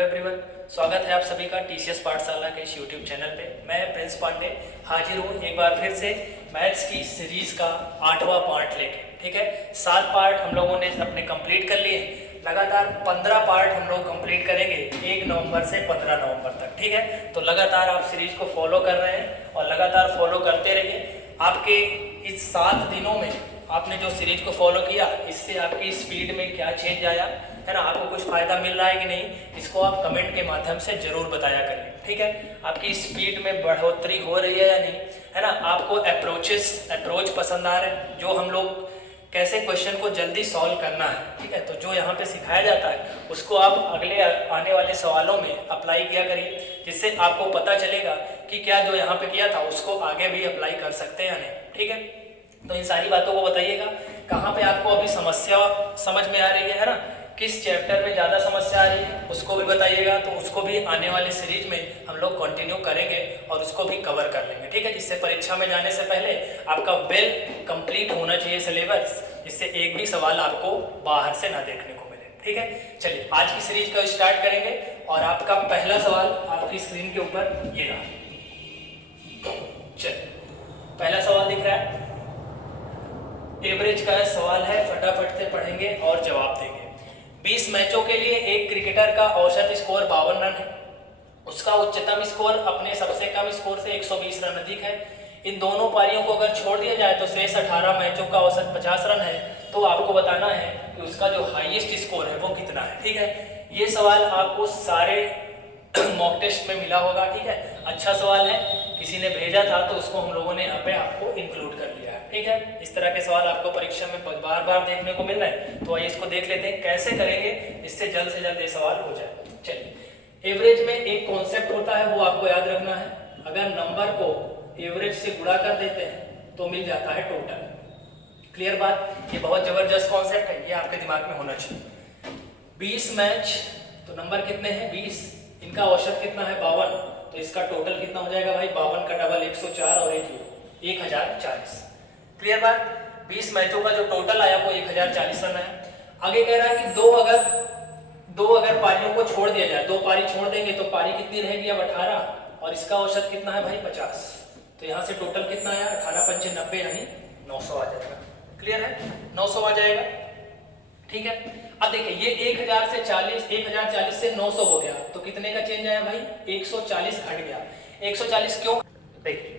Hello everyone, स्वागत है आप सभी का टीसीएस पाठशाला के इस यूट्यूब चैनल पे। मैं प्रिंस पांडे हाजिर हूँ एक बार फिर से मैथ्स की सीरीज़ का 8वां पार्ट लेके। ठीक है, 7 पार्ट हम लोगों ने अपने कंप्लीट कर लिए। लगातार 15 पार्ट हम लोग कंप्लीट करेंगे 1 नवंबर से 15 नवंबर तक। ठीक है, तो लगातार आप सीरीज को फॉलो कर रहे हैं और लगातार फॉलो करते रहिए। आपके इस 7 दिनों में आपने जो सीरीज को फॉलो किया, इससे आपकी स्पीड में क्या चेंज आया है ना, आपको कुछ फ़ायदा मिल रहा है कि नहीं, इसको आप कमेंट के माध्यम से ज़रूर बताया करिए। ठीक है, आपकी स्पीड में बढ़ोतरी हो रही है या नहीं, है ना, आपको अप्रोच पसंद आ रहे हैं, जो हम लोग कैसे क्वेश्चन को जल्दी सॉल्व करना है। ठीक है, तो जो यहाँ पे सिखाया जाता है उसको आप अगले आने वाले सवालों में अप्लाई किया करिए, जिससे आपको पता चलेगा कि क्या जो यहाँ पे किया था उसको आगे भी अप्लाई कर सकते हैं या नहीं। ठीक है, तो इन सारी बातों को बताइएगा। कहाँ पे आपको अभी समस्या समझ में आ रही है ना, किस चैप्टर में ज़्यादा समस्या आ रही है उसको भी बताइएगा, तो उसको भी आने वाले सीरीज में हम लोग कंटिन्यू करेंगे और उसको भी कवर कर लेंगे। ठीक है, जिससे परीक्षा में जाने से पहले आपका वेल कंप्लीट होना चाहिए सिलेबस, जिससे एक भी सवाल आपको बाहर से ना देखने को मिले। ठीक है, चलिए आज की सीरीज का स्टार्ट करेंगे और आपका पहला सवाल आपकी स्क्रीन के ऊपर ये रहा। चलिए, पहला सवाल दिख रहा है, एवरेज का सवाल है, फटाफट से पढ़ेंगे और जवाब देंगे। 20 मैचों के लिए एक क्रिकेटर का औसत स्कोर 52 रन है। उसका उच्चतम स्कोर अपने सबसे कम स्कोर से 120 रन अधिक है। इन दोनों पारियों को अगर छोड़ दिया जाए तो शेष 18 मैचों का औसत 50 रन है। तो आपको बताना है कि उसका जो हाईएस्ट स्कोर है वो कितना है। ठीक है, ये सवाल आपको सारे मॉक टेस्ट में मिला होगा। ठीक है, अच्छा सवाल है, किसी ने भेजा था तो उसको हम लोगों ने यहाँ पे आपको इंक्लूड कर लिया है। ठीक है, इस तरह के सवाल आपको परीक्षा में बार बार देखने को मिल रहे हैं, तो आइए इसको देख लेते हैं कैसे करेंगे जिससे जल्द से जल्द ये सवाल हो जाए। चलिए, एवरेज में एक कॉन्सेप्ट होता है, वो आपको याद रखना है। अगर नंबर को एवरेज से गुणा कर देते हैं तो मिल जाता है टोटल। क्लियर बात, ये बहुत जबरदस्त कॉन्सेप्ट है, ये आपके दिमाग में होना चाहिए। 20 मैच तो नंबर कितने हैं 20, इनका औसत कितना है 52, तो इसका टोटल कितना हो जाएगा भाई, 52 का डबल 104 और 1040। क्लियर बात, 20 मैचों का जो टोटल आया वो 1040 रन है। आगे कह रहा है कि दो अगर पारियों को छोड़ दिया जाए, 2 पारी छोड़ देंगे तो पारी कितनी रहेगी अब 18, और इसका औसत कितना है भाई 50। तो यहाँ से टोटल कितना आया 18 पंचे 90 यानी 900 आ जाएगा। क्लियर है, 900 आ जाएगा। ठीक है, अब देखिए ये 1040 से 900 हो गया, तो कितने का चेंज आया भाई 140 घट गया। 140 क्यों, देखिए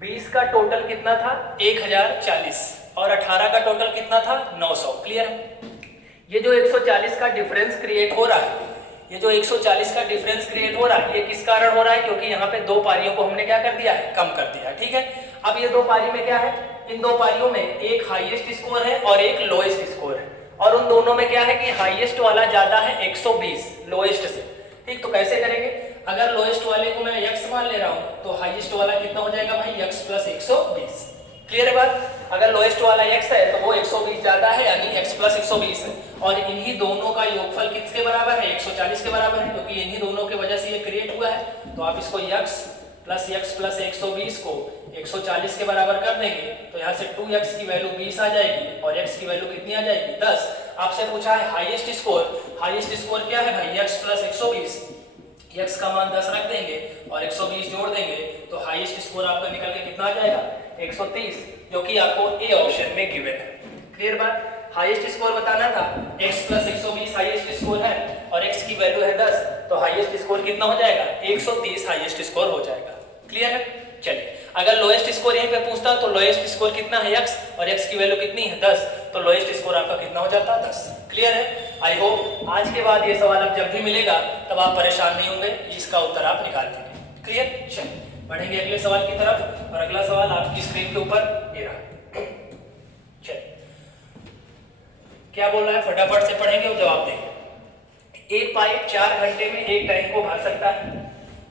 20 का टोटल कितना था 1040 और 18 का टोटल कितना था 900। क्लियर है, ये जो 140 का डिफरेंस क्रिएट हो रहा है, ये जो 140 का डिफरेंस क्रिएट हो रहा है, ये किस कारण हो रहा है, क्योंकि यहाँ पे 2 पारियों को हमने क्या कर दिया है, कम कर दिया है। ठीक है, अब ये 2 पारी में क्या है, इन 2 पारियों में एक हाईएस्ट स्कोर है और एक लोएस्ट स्कोर है, और उन दोनों में क्या है कि हाईएस्ट वाला ज्यादा है 120 लोएस्ट से। ठीक, तो कैसे करेंगे, अगर लोएस्ट वाले को मैं x मान ले रहा हूं तो हाईएस्ट वाला कितना हो जाएगा भाई x प्लस 120। क्लियर है बात, अगर लोएस्ट वाला x है तो वो 120 ज्यादा है यानी x प्लस 120 है, और इन्हीं दोनों का योगफल किसके बराबर है 140 के बराबर है, क्योंकि इन्हीं दोनों की वजह से ये क्रिएट हुआ है। तो आप इसको x प्लस 120 को 140 के बराबर कर देंगे तो यहाँ से 2x की वैल्यू 20 आ जाएगी और x की वैल्यू कितनी आ जाएगी 10। आपसे पूछा है हाईएस्ट स्कोर क्या है भाई x प्लस 120, x का मान 10 रख देंगे और 120 जोड़ देंगे तो हाईएस्ट स्कोर आपका निकल के कितना आ जाएगा 130, जो कि आपको ए ऑप्शन में गिवन है। क्लियर बात, हाईएस्ट स्कोर बताना था, x प्लस 120 हाईएस्ट स्कोर है और x की वैल्यू है 10, तो हाईएस्ट स्कोर कितना हो जाएगा 130 हाईएस्ट स्कोर हो जाएगा। क्लियर है, चलिए अगर लोएस्ट स्कोर यहीं पे पूछता तो लोएस्ट स्कोर कितना है x और x की वैल्यू कितनी है 10, तो लोएस्ट स्कोर आपका कितना हो जाता 10। क्लियर है, आई होप आज के बाद ये सवाल अब जब भी मिलेगा तब आप परेशान नहीं होंगे, इसका उत्तर आप निकाल लेंगे। क्लियर, चलिए बढ़ेंगे अगले सवाल की तरफ, और अगला सवाल आपकी स्क्रीन के ऊपर ये रहा। चलिए क्या बोल रहा है, फटाफट से पढ़ेंगे और जवाब देंगे। एक पाइप 4 घंटे में एक टैंक को भर सकता है,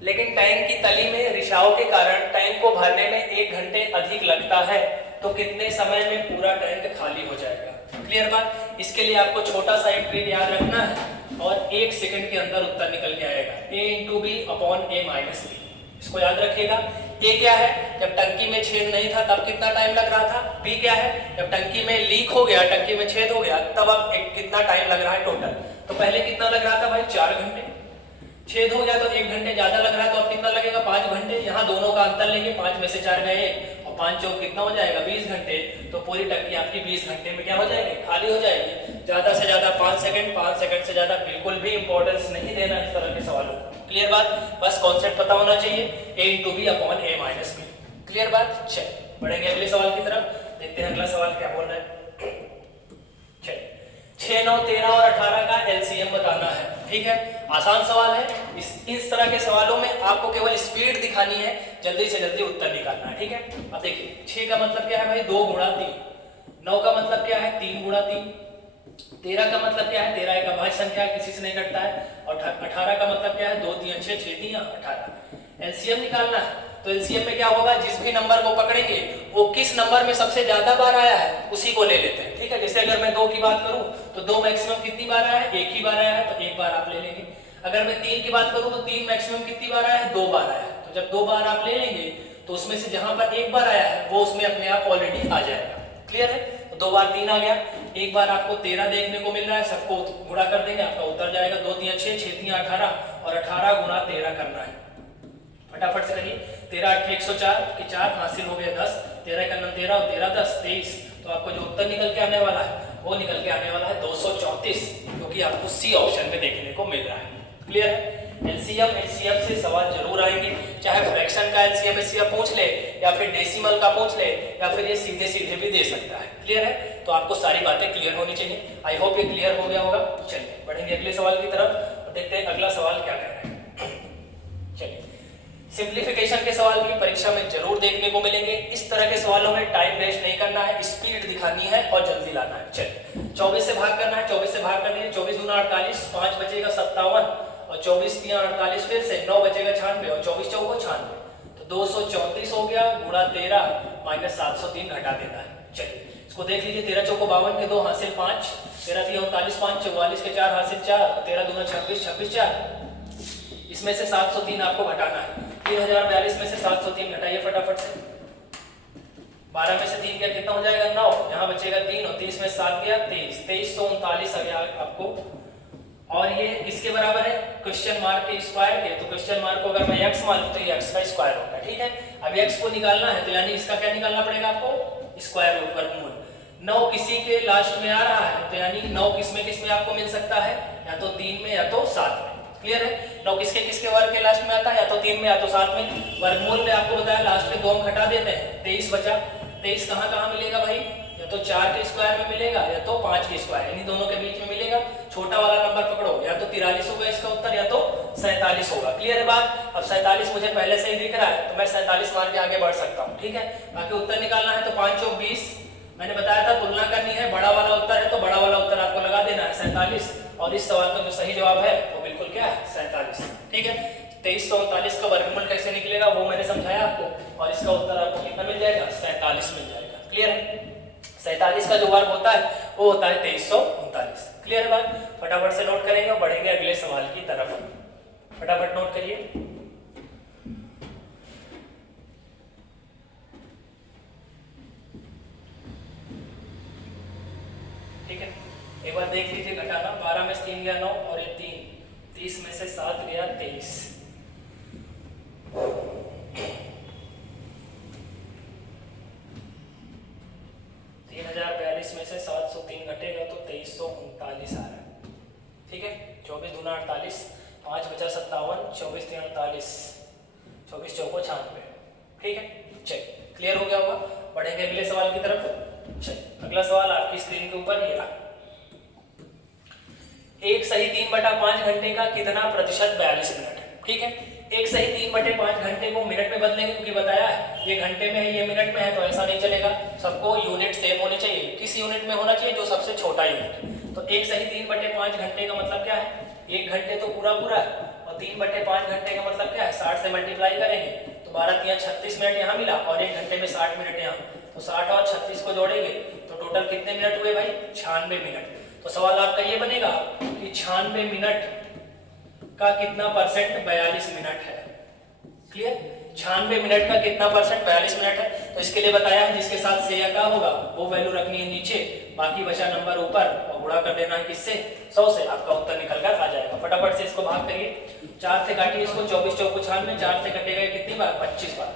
लेकिन टैंक की तली में रिसाव के कारण टैंक को भरने में 1 घंटे अधिक लगता है, तो कितने समय में पूरा टैंक खाली हो जाएगा। क्लियर बात, इसके लिए आपको छोटा सा एक ट्रिक याद रखना है और 1 सेकंड के अंदर उत्तर निकल के आएगा, a into B upon a minus B. इसको याद रखिएगा। a क्या है, जब टंकी में छेद नहीं था तब कितना टाइम लग रहा था, b क्या है, जब टंकी में लीक हो गया, टंकी में छेद हो गया, तब अब कितना टाइम लग रहा है टोटल। तो पहले कितना लग रहा था भाई 4 घंटे, छेद हो गया तो 1 घंटे ज्यादा लग रहा है, तो अब कितना लगेगा 5 घंटे। यहाँ दोनों का अंतर लेंगे, 5 में से 4 गए और 5 चौक कितना हो जाएगा 20 घंटे। तो पूरी टंकी आपकी 20 घंटे में क्या हो जाएगी, खाली हो जाएगी। ज्यादा से ज्यादा 5 सेकंड, 5 सेकंड से ज्यादा बिल्कुल भी इंपॉर्टेंस नहीं देना इस तरह के सवालों को। क्लियर बात, बस कॉन्सेप्ट पता होना चाहिए, a × b upon a minus b। Clear बात। चलिए बढ़ेंगे अगले सवाल की तरफ, देखते हैं अगला सवाल क्या बोल रहा है। चलिए 6, 9, 13 और 18 का एलसीएम बताना है। ठीक है, आसान सवाल है। इस तरह के सवालों में आपको केवल स्पीड दिखानी है, जल्दी से जल्दी उत्तर निकालना है। ठीक है, अब देखिए 6 का मतलब क्या है भाई 2 × 3, 9 का मतलब क्या है 3 × 3, 13 का मतलब क्या है 13 एक अभाज्य संख्या है, किसी से नहीं कटता है, और 18 का मतलब क्या है 2 3 6 6 3 18। एलसीएम निकालना है तो एलसीएम में क्या होगा, जिस भी नंबर को पकड़ेंगे वो किस नंबर में सबसे ज्यादा बार आया है उसी को ले लेते हैं। ठीक है, जैसे अगर मैं 2 की बात करूं तो 2 मैक्सिमम कितनी बार आया है, 1 ही बार आया है, तो 1 बार आप ले लेंगे। अगर मैं 3 की बात करूं तो 3 मैक्सिमम कितनी बार आया है, 2 बार आया है। तो जब 2 बार आप ले लेंगे तो उसमें से जहां पर 1 बार आया है वो उसमें अपने आप ऑलरेडी आ जाएगा। क्लियर है, तो 2 बार 3 आ गया, 1 बार आपको 13 देखने को मिल रहा है, सबको गुणा कर देंगे आपका उत्तर जाएगा 2 3 6 6 3 18 और 18 × 13 करना है। फटाफट से करिए, 13 8 104 के 4 हासिल हो गए 10, 13 का 13 और 13 10 23। तो आपको जो उत्तर निकल के आने वाला है वो निकल के आने वाला है 234, क्योंकि आपको सी ऑप्शन में देखने को मिल रहा है। क्लियर है, एलसीएम एचसीएफ से सवाल जरूर आएंगे, चाहे फ्रैक्शन का एलसीएम एचसीएफ पूछ ले या फिर डेसिमल का पूछ ले या फिर ये सीधे सीधे भी दे सकता है। क्लियर है, तो आपको सारी बातें क्लियर होनी चाहिए। आई होप ये क्लियर हो गया होगा। चलिए बढ़ेंगे अगले सवाल की तरफ और देखते हैं अगला सवाल क्या कह रहा है। चलिए, सिंप्लीफिकेशन के सवाल भी परीक्षा में जरूर देखने को मिलेंगे। इस तरह के सवालों में टाइम वेस्ट नहीं करना है, स्पीड दिखानी है और जल्दी लाना है। चलिए 24 से भाग करना है, 24 से भाग कर दिए, 24 दूना 48, 5 बचेगा 57 और 24 3 48, फिर से 9 बचेगा 96 और 24 चौको 96, तो 234 हो गया गुणा 13 माइनस 703 घटा देता है। चलिए इसको देख लीजिए, 13 चौको 52 के 2 हासिल 5, 13 3 39 5 44 के 4 हासिल 4, 13 दूना 26 26 4, इसमें से 703 आपको घटाना है। 3042 में से 703 घटाइए फटाफट से, 12 में से 3 गया कितना हो जाएगा 9, यहाँ बचेगा 3 और 30 में 7 गया 23, 2339 आ गया आपको। और ये किसके बराबर है, क्वेश्चन मार्क के स्क्वायर के, तो क्वेश्चन मार्क को अगर मैं x मान लूं तो ये x का स्क्वायर होगा। ठीक है, अब x को निकालना है तो यानी इसका क्या निकालना पड़ेगा आपको, स्क्वायर रूट वर्गमूल। 9 किसी के लास्ट में आ रहा है तो यानी 9 किसमें आपको मिल सकता है, या तो 3 में या तो 7 में। क्लियर है, 9 किसके वर्ग के लास्ट में आता है, या तो 3 में या तो 7 में। वर्गमूल में आपको बताया लास्ट में 2 हम घटा देते हैं, 23 बचा। 23 कहाँ मिलेगा भाई, या तो 4 के स्क्वायर में मिलेगा या तो 5 के स्क्वायर, यानी दोनों के बीच में मिलेगा। छोटा वाला नंबर पकड़ो, या तो 43 होगा इसका उत्तर या तो 47 होगा। क्लियर है बात। अब 47 मुझे पहले से ही दिख रहा है तो मैं 47 मार के आगे बढ़ सकता हूँ। ठीक है, बाकी उत्तर निकालना है तो 5 चौक 20, मैंने बताया था तुलना करनी है, बड़ा वाला उत्तर है तो बड़ा वाला उत्तर आपको लगा देना है 47, और इस सवाल का जो सही जवाब है वो बिल्कुल क्या है 47। ठीक है, 2339 का वर्गमूल कैसे निकलेगा वो मैंने समझाया आपको, और इसका उत्तर आपको कितना मिल जाएगा 47 मिल जाएगा। क्लियर है, 47 का जो वर्ग होता है वो होता है 2339। क्लियर है बात, फटाफट से नोट करेंगे और बढ़ेंगे अगले सवाल की तरफ। फटाफट नोट करिए। ठीक है, एक बार देख लीजिए घटाना, 12 में से 3 गया 9 और ये 3, 30 में से 7 गया 23, 3042 में से 703 घटेगा तो 2339 आ रहा है। ठीक है, 24 दूना 48, 5 बचा 57, 24 3 48, 24 चौको 96। ठीक है, चलिए क्लियर हो गया होगा। बढ़ेंगे अगले सवाल की तरफ। चलिए अगला सवाल आपकी स्क्रीन के ऊपर ये रहा, एक सही 3/5 घंटे का कितना प्रतिशत 42 मिनट है। ठीक है, एक सही 3/5 घंटे को मिनट में बदलेंगे, क्योंकि बताया है ये घंटे में है ये मिनट में है, तो ऐसा नहीं चलेगा, सबको यूनिट सेम होनी चाहिए। किस यूनिट में होना चाहिए, जो सबसे छोटा यूनिट। तो एक सही 3/5 घंटे का मतलब क्या है, 1 घंटे तो पूरा है, और 3/5 घंटे का मतलब क्या है 60 से मल्टीप्लाई करेंगे तो 12 3 36 मिनट यहाँ मिला, और 1 घंटे में 60 मिनट यहाँ, तो 60 और 36 को जोड़ेंगे तो टोटल कितने मिनट हुए भाई 96 मिनट। तो सवाल आपका ये बनेगा कि 96 मिनट का कितना परसेंट 42 मिनट है। क्लियर? 96 मिनट का कितना परसेंट? 42 मिनट है। तो इसके लिए बताया है जिसके साथ से या का होगा वो वैल्यू रखनी है नीचे, बाकी बचा नंबर ऊपर और गुणा कर देना है किससे? 100 से। आपका उत्तर निकल कर आ जाएगा। फटाफट से इसको भाग करिए। 4 से काटिए इसको, 24 चौक 96, 4 से कटेगा कितनी बार? 25 बार।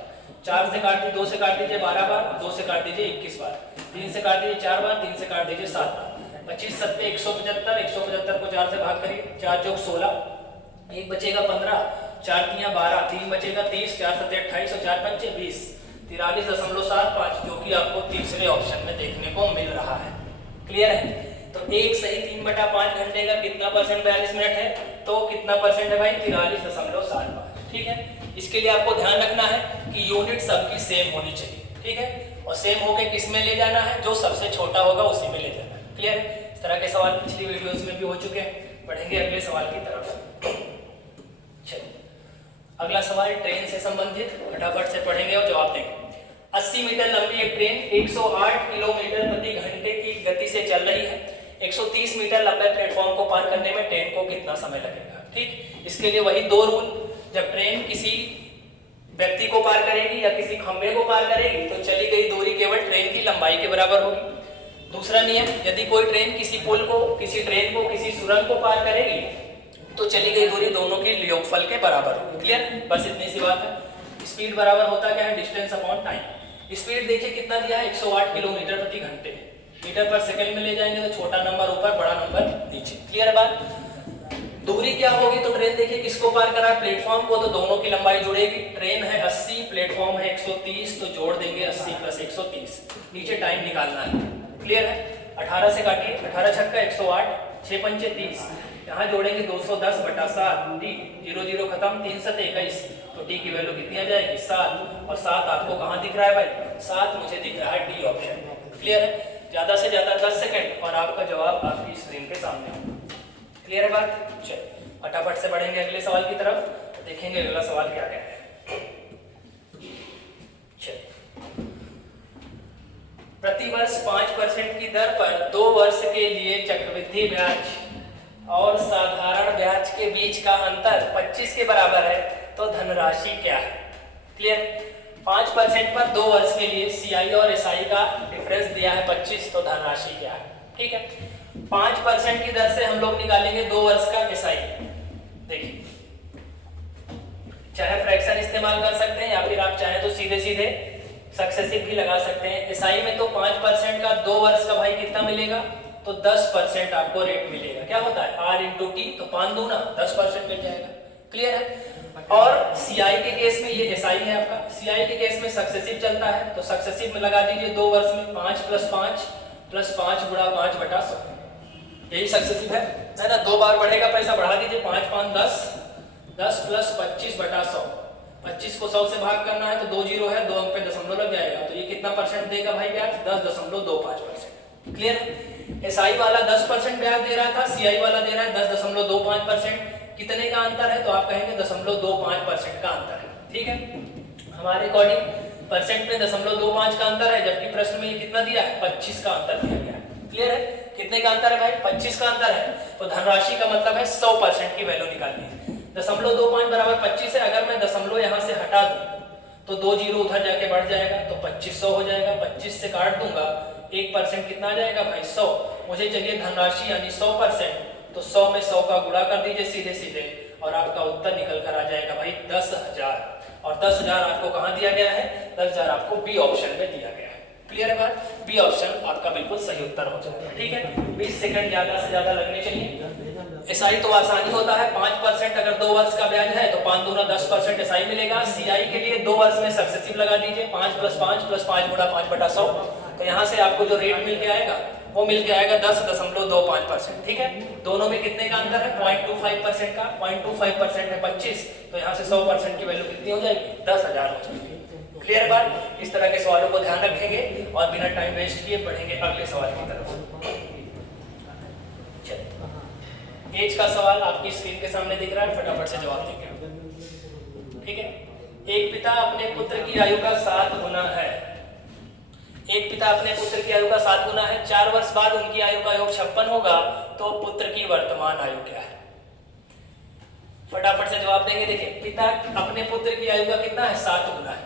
4 से काट दीजिए, 2 से काट दीजिए 12 बार, 2 से काट दीजिए 21 बार, 3 से काट दीजिए 4 बार, 3 से काट दीजिए 7 बार। 25 सत्ते 175, 175 को 4 से भाग करिए, 4 चौक 16, 1 बचेगा 15, 4 तियां 12, 3 बचेगा 30, 4 सत्ते 28 और 4 पंचे 20, 43.75 जो कि आपको तीसरे ऑप्शन में देखने को मिल रहा है। क्लियर है? तो एक सही 3/5 घंटे का कितना परसेंट 42 मिनट है? तो कितना परसेंट है भाई? 43.75। ठीक है? इसके लिए आपको ध्यान रखना है कि यूनिट सबकी सेम होनी चाहिए। ठीक है? और सेम होके किस में ले जाना है? जो सबसे छोटा होगा उसी में ले जाना है। क्लियर है? इस तरह के सवाल पिछली वीडियोस में भी हो चुके हैं। बढ़ेंगे अगले सवाल की तरफ। चलिए अगला सवाल ट्रेन से संबंधित, फटाफट से पढ़ेंगे और जवाब देंगे। 80 मीटर लंबी एक ट्रेन 108 किलोमीटर प्रति घंटे की गति से चल रही है। 130 मीटर लंबे प्लेटफॉर्म को पार करने में ट्रेन को कितना समय लगेगा? ठीक, इसके लिए वही दो रूल। जब ट्रेन किसी व्यक्ति को पार करेगी या किसी खंभे को पार करेगी तो चली गई दूरी केवल ट्रेन की लंबाई के बराबर होगी। दूसरा नियम, यदि कोई ट्रेन किसी पुल को, किसी ट्रेन को किसी सुरंग को पार करेगी तो चली गई दूरी दोनों के योगफल के बराबर होगी। क्लियर? बस इतनी सी बात है। स्पीड बराबर होता क्या है? Distance upon time. स्पीड देखिए कितना दिया है? 108 किलोमीटर प्रति घंटे। मीटर पर सेकंड में ले जाएंगे तो छोटा नंबर ऊपर, बड़ा नंबर नीचे। क्लियर बात? दूरी क्या होगी? तो ट्रेन देखिए किसको पार करा? प्लेटफॉर्म को, तो दोनों की लंबाई जुड़ेगी। ट्रेन है 80, प्लेटफॉर्म है 130, तो जोड़ देंगे 80 + 130। नीचे टाइम निकालना है। क्लियर है? 18 से काटिए, 18 छक्का 108, 6 पंचे 30, यहाँ जोड़ेंगे 210/7, टी 0 0 खत्म, 3 7 21, तो टी की वैल्यू कितनी आ जाएगी? 7। और 7 आपको कहाँ दिख रहा है भाई? 7 मुझे दिख रहा है डी ऑप्शन। क्लियर है? ज्यादा से ज्यादा 10 सेकंड और आपका जवाब आपकी स्क्रीन के सामने होगा। क्लियर है बात? चलिए फटाफट से बढ़ेंगे अगले सवाल की तरफ, देखेंगे अगला सवाल क्या कहता है। चलिए, प्रतिवर्ष 5% की दर पर 2 वर्ष के लिए चक्रवृद्धि ब्याज और साधारण ब्याज के बीच का अंतर 25 के बराबर है, तो धनराशि क्या है? क्लियर? 5% पर 2 वर्ष के लिए सीआई और एसआई का डिफरेंस दिया है 25, तो धनराशि क्या है? ठीक है, 5% की दर से हम लोग निकालेंगे 2 वर्ष का एसआई। देखिए, चाहे फ्रैक्शन इस्तेमाल कर सकते हैं या फिर आप चाहें तो सीधे सीधे सक्सेसिव भी लगा सकते हैं। एसआई में तो 5% का 2 वर्ष का भाई कितना मिलेगा? तो 10% आपको रेट मिलेगा। क्या होता है? R × T, तो 5 दूना 10% मिल जाएगा। क्लियर है? और सीआई के केस में, ये एसआई है आपका, सीआई के केस में सक्सेसिव चलता है, तो सक्सेसिव में लगा दीजिए 2 वर्ष में 5 + 5 + 5 × 5/100, यही सक्सेसिव है ना? 2 बार बढ़ेगा पैसा, बढ़ा दीजिए, 5 5 10, 10 + 25/100, 25 को 100 से भाग करना है तो 2 0 है, 2 अंक पे दशमलव लग जाएगा, तो ये कितना परसेंट देगा भाई ब्याज? 10.25%। क्लियर? एसआई वाला 10% ब्याज दे रहा था, सीआई वाला दे रहा है 10.25%। कितने का अंतर है? तो आप कहेंगे 0.25% का अंतर है। ठीक है, हमारे अकॉर्डिंग परसेंट में 0.25 का अंतर है, जबकि प्रश्न में ये कितना दिया है? 25 का अंतर दिया गया है। क्लियर है? कितने का अंतर है भाई? 25 का अंतर है। तो धनराशि का मतलब है 100% की वैल्यू निकालनी है। 0.25 बराबर 25 है, अगर मैं दशमलव यहाँ से हटा दूं तो 2 0 उधर जाके बढ़ जाएगा, तो 2500 हो जाएगा। 25 से काट दूंगा, 1% कितना आ जाएगा भाई? 100। मुझे चाहिए धनराशि यानी 100%, तो 100 में 100 का गुणा कर दीजिए सीधे सीधे और आपका उत्तर निकल कर आ जाएगा भाई 10,000। और 10,000 आपको कहाँ दिया गया है? 10,000 आपको बी ऑप्शन में दिया गया है। क्लियर है बात? बी ऑप्शन आपका बिल्कुल सही उत्तर हो जाएगा। ठीक है, 20 सेकंड ज्यादा से ज्यादा लगने चाहिए। एसआई तो आसानी होता है, 5% अगर 2 वर्ष का ब्याज है तो 5 दूना 10% एसआई मिलेगा। सीआई के लिए 2 वर्ष में सक्सेसिव लगा दीजिए, 5 + 5 + 5 × 5/100, तो यहाँ से आपको जो रेट मिल के आएगा वो मिल के आएगा 10.25%। ठीक है, दोनों में कितने का अंतर है? 0.25% का। 0.25% है 25, तो यहाँ से 100% की वैल्यू कितनी हो जाएगी? 10,000 हो जाएगी। क्लियर बात? इस तरह के सवालों को ध्यान रखेंगे और बिना टाइम वेस्ट किए बढ़ेंगे अगले सवाल की तरफ। चलिए, एज का सवाल आपकी स्क्रीन के सामने दिख रहा है, फटाफट से जवाब देंगे। ठीक है, एक पिता अपने पुत्र की आयु का 7 गुना है। एक पिता अपने पुत्र की आयु का 7 गुना है। 4 वर्ष बाद उनकी आयु का योग 56 होगा, तो पुत्र की वर्तमान आयु क्या है? फटाफट से जवाब देंगे। देखिए पिता अपने पुत्र की आयु का कितना है 7 गुना है,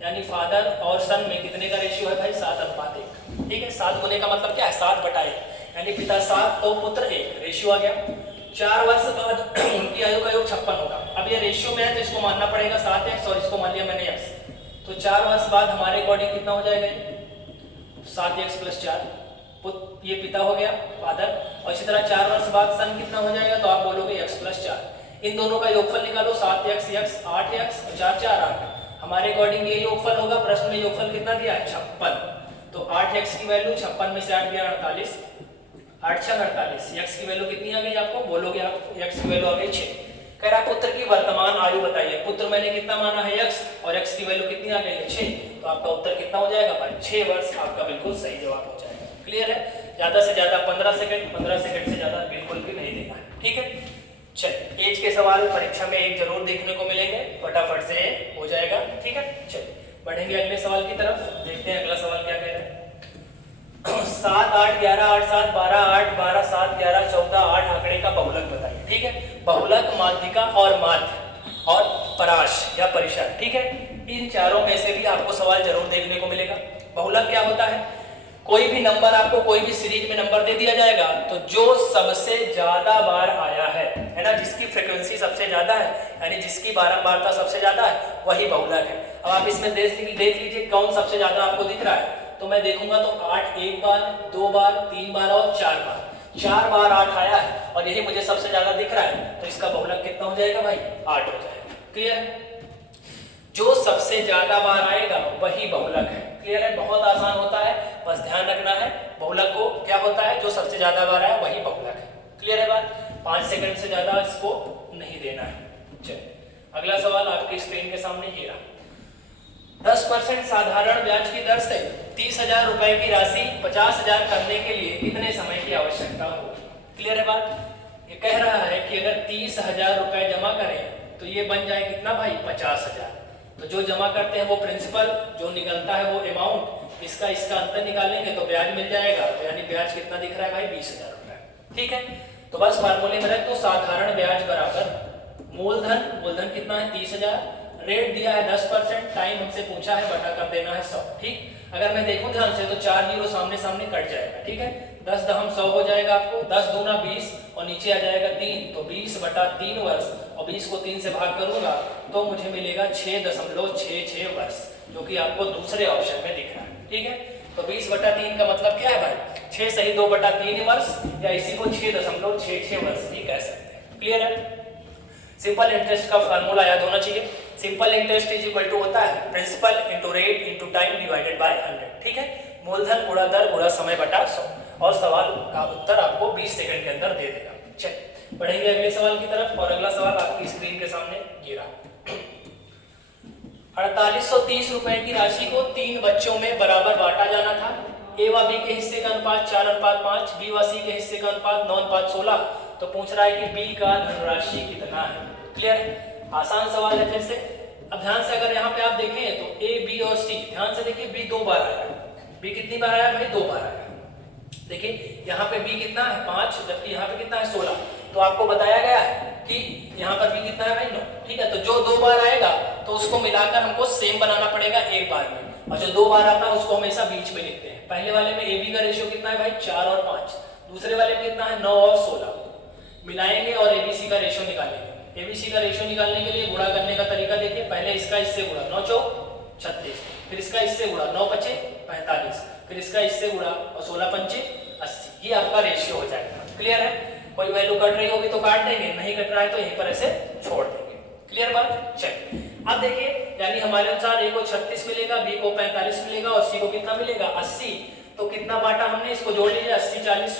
यानी फादर और सन में कितने का रेशियो है भाई 7:1। ठीक है, 7 गुने का मतलब क्या है 7/1, यानी पिता 7 तो पुत्र 1, रेशियो आ गया। 4 वर्ष बाद उनकी आयु का योग 56 होगा। अब ये रेशियो में है तो इसको मानना पड़ेगा 7x और इसको मान लिया मैंने x, तो 4 वर्ष बाद हमारे अकॉर्डिंग कितना हो जाएगा 7x + 4, ये पिता हो गया फादर, और इसी तरह 4 वर्ष बाद सन कितना हो जाएगा, तो आप बोलोगे x + 4। इन दोनों का योगफल निकालो, 7x 8x और 4 4 8, हमारे अकॉर्डिंग ये योगफल होगा। प्रश्न में योगफल कितना दिया है 56, तो 8x की वैल्यू 56 में से 8 गया 48, 8 6 48, x की वैल्यू कितनी आ गई आपको, बोलोगे आप x की वैल्यू आ गई 6। कह रहा पुत्र की वर्तमान आयु बताइए, पुत्र मैंने कितना माना है x और x की वैल्यू कितनी आ गई है 6, तो आपका उत्तर कितना हो जाएगा भाई 6 वर्ष, आपका बिल्कुल सही जवाब हो जाएगा। क्लियर है, ज्यादा से ज्यादा 15 सेकंड, 15 सेकंड से ज्यादा बिल्कुल भी नहीं देना है। ठीक है, चलिए एज के सवाल परीक्षा में एक जरूर देखने को मिलेंगे, फटाफट से हो जाएगा। ठीक है, चलिए बढ़ेंगे अगले सवाल की तरफ, देखते हैं अगला सवाल क्या कह रहा है। 7 8 11 8 7 12 8 12 7 11 14 8 आंकड़े का बहुलक बताइए। ठीक है, बहुलक, माध्यिका और माध्य और पराश या परिशर। ठीक है, इन चारों में से भी आपको सवाल जरूर देखने को मिलेगा। बहुलक क्या होता है, कोई भी नंबर आपको कोई भी सीरीज में नंबर दे दिया जाएगा, तो जो सबसे ज्यादा बार आया है ना, जिसकी फ्रीक्वेंसी सबसे ज्यादा है, यानी जिसकी बारंबारता सबसे ज्यादा है, वही बहुलक है। अब आप इसमें देख लीजिए कौन सबसे ज्यादा आपको दिख रहा है, तो मैं देखूंगा तो 8 1 बार, 2 बार, 3 बार और 4 बार, 4 बार 8 आया है और यही मुझे सबसे ज्यादा दिख रहा है, तो इसका बहुलक कितना हो जाएगा भाई 8 हो जाएगा। क्लियर, जो सबसे ज्यादा बार आएगा वही बहुलक है। क्लियर है, बहुत आसान होता है, बस ध्यान रखना है बहुलक को क्या होता है, जो सबसे ज्यादा बार आया वही बहुलक है। क्लियर है बात, 5 सेकंड से ज्यादा इसको नहीं देना है। चलिए अगला सवाल आपकी स्क्रीन के सामने ये रहा। 10% साधारण ब्याज की दर से 30,000 रुपए की राशि 50,000 करने के लिए कितने समय की आवश्यकता होगी। क्लियर है बात, ये कह रहा है कि अगर 30,000 रुपए जमा करें तो ये बन जाए कितना भाई 50,000। तो जो जमा करते हैं वो प्रिंसिपल, जो निकलता है वो अमाउंट, इसका अंतर निकालेंगे तो ब्याज मिल जाएगा, तो यानी ब्याज कितना दिख रहा है भाई 20,000 रुपए। ठीक है, तो बस फार्मूले में रख दो, साधारण ब्याज बराबर मूलधन कितना है 30,000, रेट दिया है 10%, टाइम हमसे पूछा है, बटा कर देना है 100। ठीक, अगर मैं देखूं ध्यान से तो 4 जीरो सामने सामने कट जाएगा। ठीक है, 10 दहम 100 हो जाएगा आपको, 10 दूना 20 और नीचे आ जाएगा 3, तो 20/3 वर्ष, और 20 को 3 से भाग करूंगा तो मुझे मिलेगा 6.66 वर्ष, जो कि आपको दूसरे ऑप्शन में दिख रहा है। ठीक है, तो 20/3 का मतलब क्या है भाई 6 सही 2/3 वर्ष, या इसी को 6.66 वर्ष भी कह सकते हैं। क्लियर है, सिंपल इंटरेस्ट का फार्मूला याद होना चाहिए। Simple interest is equal to होता है principal into rate into time divided by 100। ठीक है, मूलधन गुणा दर गुणा समय बटा 100, और सवाल का उत्तर आपको 20 सेकंड के अंदर दे देगा। चलिए बढ़ेंगे अगले सवाल की तरफ, और अगला सवाल आपकी स्क्रीन के सामने ये रहा। 4830 रुपए की राशि को 3 बच्चों में बराबर बांटा जाना था। ए व बी के हिस्से का अनुपात 4:5, बी व सी के हिस्से का अनुपात 9:16, तो पूछ रहा है कि बी का धनराशि कितना है। क्लियर है, आसान सवाल है। फिर से अब ध्यान से अगर यहाँ पे आप देखें तो ए बी और सी, ध्यान से देखिए बी 2 बार आया, बी कितनी बार आया भाई 2 बार आया। देखिए यहाँ पे बी कितना है 5, जबकि यहाँ पे कितना है 16, तो आपको बताया गया है कि यहाँ पर बी कितना है भाई 9। ठीक है, तो जो 2 बार आएगा तो उसको मिलाकर हमको सेम बनाना पड़ेगा एक बार में, और जो 2 बार आता है उसको हमेशा बीच में लिखते हैं। पहले वाले में ए बी का रेशियो कितना है भाई 4 और 5, दूसरे वाले में कितना है 9 और 16, मिलाएंगे और एबीसी का रेशियो निकालेंगे। एबीसी का रेशियो निकालने के लिए गुणा करने का तरीका देखिए, पहले इसका इससे गुणा 9 चौक 36, फिर इसका इससे गुणा 9 पचे 45, फिर इसका इससे गुणा और 16 पंचे 80, ये आपका रेशियो हो जाएगा। क्लियर है, कोई वैल्यू कट रही होगी तो काट देंगे, नहीं कट रहा है तो यहीं पर ऐसे छोड़ देंगे। क्लियर बात, चलिए अब देखिए, यानी हमारे अनुसार ए को 36 मिलेगा, बी को 45 मिलेगा और सी को कितना मिलेगा 80। तो कितना बांटा हमने, इसको जोड़ लीजिए, 80 40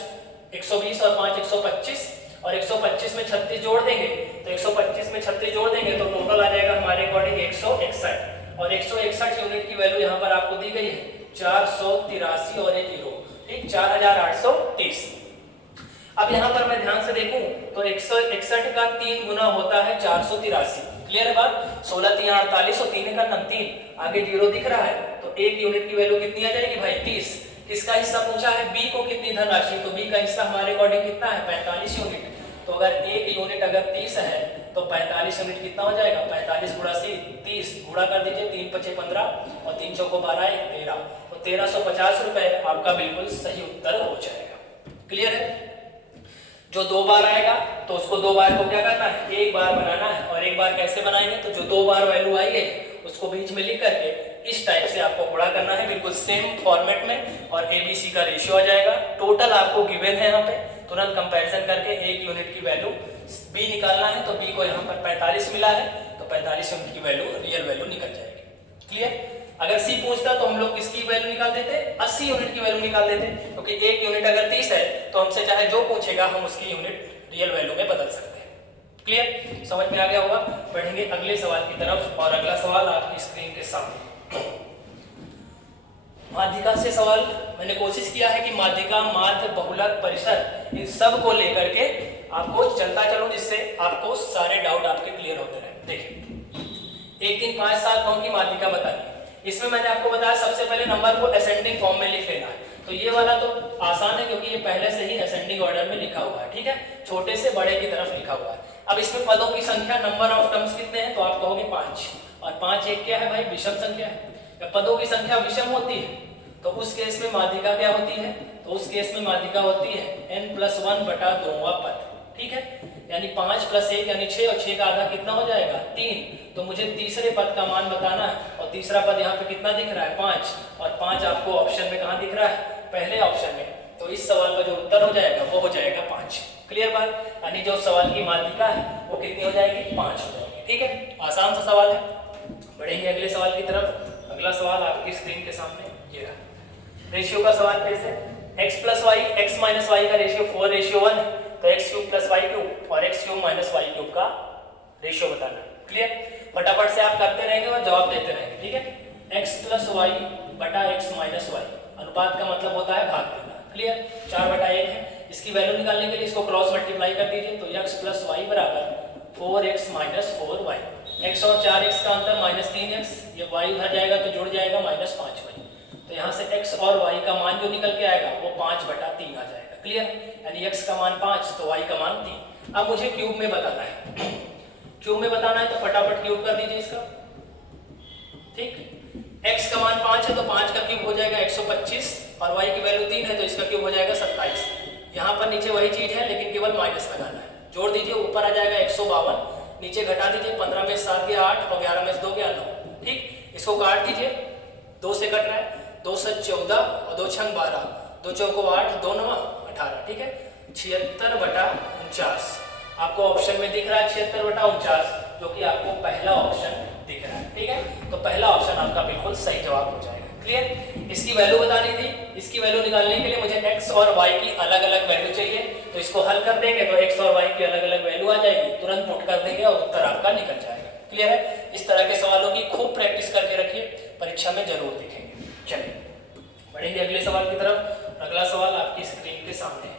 120 और 5 125, और 125 में 36 जोड़ देंगे, तो 125 में 36 जोड़ देंगे तो टोटल आ जाएगा हमारे अकॉर्डिंग 161, और 161 यूनिट की वैल्यू यहाँ पर आपको दी गई है 483 और 1 जीरो, ठीक 4830। अब यहाँ पर मैं ध्यान से देखूं तो 161 का 3 गुना होता है 483। क्लियर है बात, 16 3 48 और 3 का 3, आगे जीरो दिख रहा है, तो 1 यूनिट की वैल्यू कितनी आ जाएगी भाई 30। किसका हिस्सा पूछा है, बी को कितनी धनराशि, तो बी का हिस्सा हमारे अकॉर्डिंग कितना है 45 यूनिट। तो अगर 1 यूनिट अगर 30 है तो 45 यूनिट कितना हो जाएगा, 45 गुणा से 30 गुणा कर दीजिए, 3 पचे 15 और 3 चौको 12 13, तो 1350 रुपए आपका बिल्कुल सही उत्तर हो जाएगा। क्लियर है। जो 2 बार आएगा तो उसको 2 बार को क्या करना है, एक बार बनाना है। और एक बार कैसे बनाएंगे, तो जो 2 बार वैल्यू आई है उसको बीच में लिख करके इस टाइप से आपको गुणा करना है, बिल्कुल सेम फॉर्मेट में, और ABC का रेशियो आ जाएगा। टोटल आपको गिवन है यहाँ पे, तुरंत कंपैरिजन करके 1 यूनिट की वैल्यू B निकालना है। तो B को यहाँ पर 45 मिला है, तो 45 यूनिट की वैल्यू रियल वैल्यू निकल जाएगी। क्लियर। अगर C पूछता तो हम लोग किसकी वैल्यू निकाल देते, 80 यूनिट की वैल्यू निकाल देते, क्योंकि 1 यूनिट अगर 30 है तो हमसे चाहे जो पूछेगा हम उसकी यूनिट रियल वैल्यू में बदल सकते हैं। क्लियर, समझ में आ गया होगा। बढ़ेंगे अगले सवाल की तरफ, और अगला सवाल आपकी स्क्रीन के सामने। माध्यिका से सवाल मैंने कोशिश किया है कि माध्यिका, माध्य, बहुलक, परिसर, इन सब को लेकर के आपको चलता चलूं, जिससे आपको सारे डाउट आपके क्लियर होते रहे। देखिए 1 3 5 7 9 की माध्यिका बतानी है। इसमें मैंने आपको बताया सबसे पहले नंबर को असेंडिंग फॉर्म में लिख लेना है। तो ये वाला तो आसान है क्योंकि ये पहले से ही असेंडिंग ऑर्डर में लिखा हुआ है, ठीक है, छोटे से बड़े की तरफ लिखा हुआ है। अब इसमें पदों की संख्या, नंबर ऑफ टर्म्स कितने हैं, तो आप कहोगे 5, और 5 एक क्या है भाई, विषम संख्या है। जब पदों की संख्या विषम होती है तो उस केस में माध्यिका क्या होती है, तो उस केस में माध्यिका होती है n+1 बटा 2वां पद, ठीक है, यानी 5 + 1 यानी 6, और 6 का आधा कितना हो जाएगा 3। तो मुझे तीसरे पद का मान बताना है, और तीसरा पद यहाँ पे कितना दिख रहा है 5, और 5 आपको ऑप्शन में कहाँ दिख रहा है, पहले ऑप्शन में। तो इस सवाल का जो उत्तर हो जाएगा वो हो जाएगा 5। क्लियर बात, यानी जो सवाल की माध्यिका है वो कितनी हो जाएगी, 5 हो जाएगी। ठीक है, आसान सा सवाल है। बढ़ेंगे अगले सवाल की तरफ। अगला सवाल आपकी स्क्रीन के सामने ये रहा, रेशियो का सवाल। फिर से x + y, x - y का रेशियो 4:1 है, तो x³ + y³ और x³ - y³ का रेशियो बताना है। क्लियर, फटाफट से आप करते रहेंगे और जवाब देते रहेंगे। ठीक है, x + y बटा x - y, अनुपात का मतलब होता है भाग देना। क्लियर, 4/1 है। इसकी वैल्यू निकालने के लिए इसको क्रॉस मल्टीप्लाई कर दीजिए, तो x + y बराबर 4x - 4y, x और 4x का अंतर -3x, ये y उधर जाएगा तो जुड़ जाएगा -5y। तो यहाँ से x और y का मान जो निकल के आएगा वो 5/3 आ जाएगा। क्लियर, यानी x का मान 5 तो y का मान 3। अब मुझे क्यूब में बताना है, क्यूब में बताना है तो फटाफट क्यूब कर दीजिए इसका। ठीक, x का मान 5 है तो 5 का क्यूब हो जाएगा 125, और y की वैल्यू 3 है तो इसका क्यूब हो जाएगा 27। यहाँ पर नीचे वही चीज है लेकिन केवल माइनस लगाना है। जोड़ दीजिए, ऊपर आ जाएगा 152, नीचे घटा दीजिए, 15 में 7 गया 8 और 11 में 2 गया 9। ठीक, इसको काट दीजिए, 2 से कट रहा है, 2 से 14 और 2 छंग 12, 2 चौको 8, 2 9 18। ठीक है, 76/49 आपको ऑप्शन में दिख रहा है, 76/49, जो कि आपको पहला ऑप्शन दिख रहा है। ठीक है, तो पहला ऑप्शन आपका बिल्कुल सही जवाब हो जाएगा। क्लियर, इसकी वैल्यू बतानी थी। इसकी वैल्यू निकालने के लिए मुझे x और y की अलग अलग वैल्यू चाहिए, तो इसको हल कर देंगे तो x और y की अलग अलग वैल्यू आ जाएगी, तुरंत पुट कर देंगे और उत्तर आपका निकल जाएगा। क्लियर है, इस तरह के सवालों की खूब प्रैक्टिस करके रखिए, परीक्षा में जरूर दिखेंगे। चलिए बढ़ेंगे अगले सवाल की तरफ। अगला सवाल आपकी स्क्रीन के सामने है।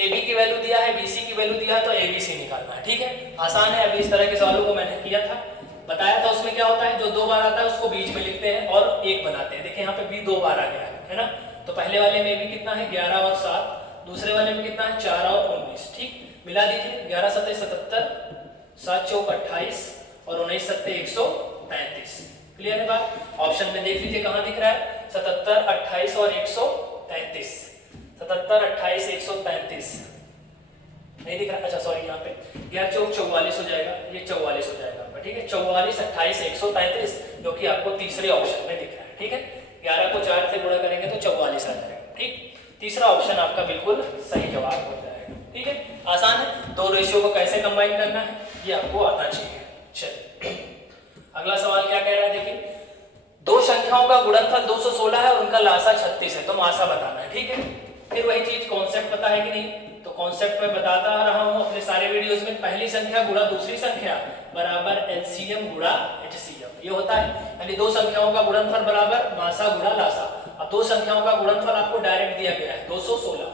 AB की वैल्यू दिया है, BC की वैल्यू दिया है, तो ABC निकालना है। ठीक है, आसान है। अभी इस तरह के सवालों को मैंने किया था, बताया था। उसमें क्या होता है, जो 2 बार आता है उसको बीच में लिखते हैं और 1 बनाते हैं। देखिए यहाँ पे भी 2 बार आ गया है ना, तो पहले वाले में भी कितना है 11 और 7, दूसरे वाले में कितना है 4 और 19। ठीक, मिला दीजिए, 11 7 77, 7 चौक 28 और 19 7 133। क्लियर है बात, ऑप्शन में देख लीजिए कहाँ दिख रहा है, 77 28 और 133, 77 28 133 नहीं दिख रहा। अच्छा सॉरी, यहाँ पे 11 चौक 44 हो जाएगा, ये 44 हो जाएगा आपका। ठीक है, 44 28 133, जो कि आपको तीसरे ऑप्शन में दिख रहा है। ठीक है, 11 को 4 से गुणा करेंगे तो 44 आ जाएगा। ठीक, तीसरा ऑप्शन आपका बिल्कुल सही जवाब हो जाएगा। ठीक है, आसान है। 2 रेशियो को कैसे कंबाइन करना है ये आपको आना चाहिए। चलिए अगला सवाल क्या कह रहा है, देखिए 2 संख्याओं का गुणनफल 216 है और उनका लासा 36 है, तो मासा बताना है। ठीक है, फिर वही चीज, कॉन्सेप्ट पता है कि नहीं, तो कॉन्सेप्ट में बताता रहा हूं अपने सारे वीडियोस में। पहली संख्या गुणा दूसरी संख्या बराबर एलसीएम गुणा एचसीएफ, ये होता है। यानी 2 संख्याओं का गुणनफल बराबर मासा गुणा लासा। अब 2 संख्याओं का गुणनफल आपको डायरेक्ट दिया गया है 216,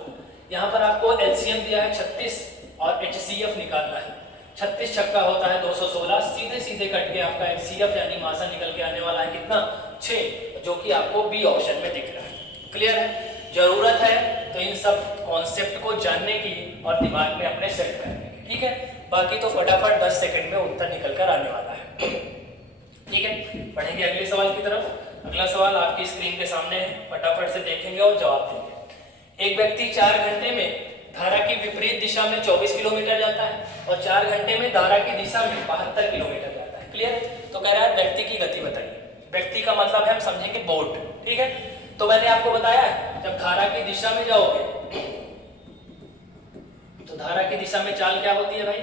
यहाँ पर आपको एलसीएम दिया है 36 और एचसीएफ निकालना है। 36 छक्का होता है 216, सीधे सीधे कट के आपका एचसीएफ यानी मासा निकल के आने वाला है कितना 6, जो कि आपको बी ऑप्शन में दिख रहा है। क्लियर है, जरूरत है तो इन सब कॉन्सेप्ट को जानने की और दिमाग में अपने सेट करने की। ठीक है, बाकी तो फटाफट 10 सेकंड में उत्तर निकल कर आने वाला है। ठीक है, बढ़ेंगे अगले सवाल की तरफ। अगला सवाल आपकी स्क्रीन के सामने है, फटाफट से देखेंगे और जवाब देंगे। एक व्यक्ति 4 घंटे में धारा की विपरीत दिशा में 24 किलोमीटर जाता है और 4 घंटे में धारा की दिशा में 72 किलोमीटर जाता है। क्लियर है? तो कह रहा है व्यक्ति की गति बताइए। व्यक्ति का मतलब है हम समझेंगे बोट। ठीक है, तो मैंने आपको बताया जब धारा की दिशा में जाओगे तो धारा की दिशा में चाल क्या होती है भाई?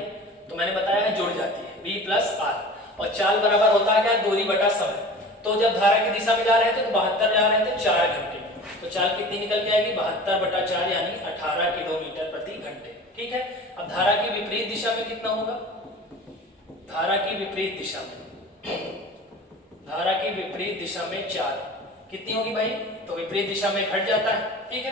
तो मैंने बताया है जुड़ जाती है v प्लस आर, और चाल बराबर होता है क्या? दूरी बटा समय। तो जब धारा की दिशा में जा रहे थे तो 72 जा रहे थे 4 घंटे में, तो चाल कितनी निकल के आएगी? 72 बटा 4 यानी 18 किलोमीटर प्रति घंटे। ठीक है, अब धारा की विपरीत दिशा में कितना होगा? धारा की विपरीत दिशा में, धारा की विपरीत दिशा में चाल कितनी होगी भाई? तो विपरीत दिशा में घट जाता है। ठीक है,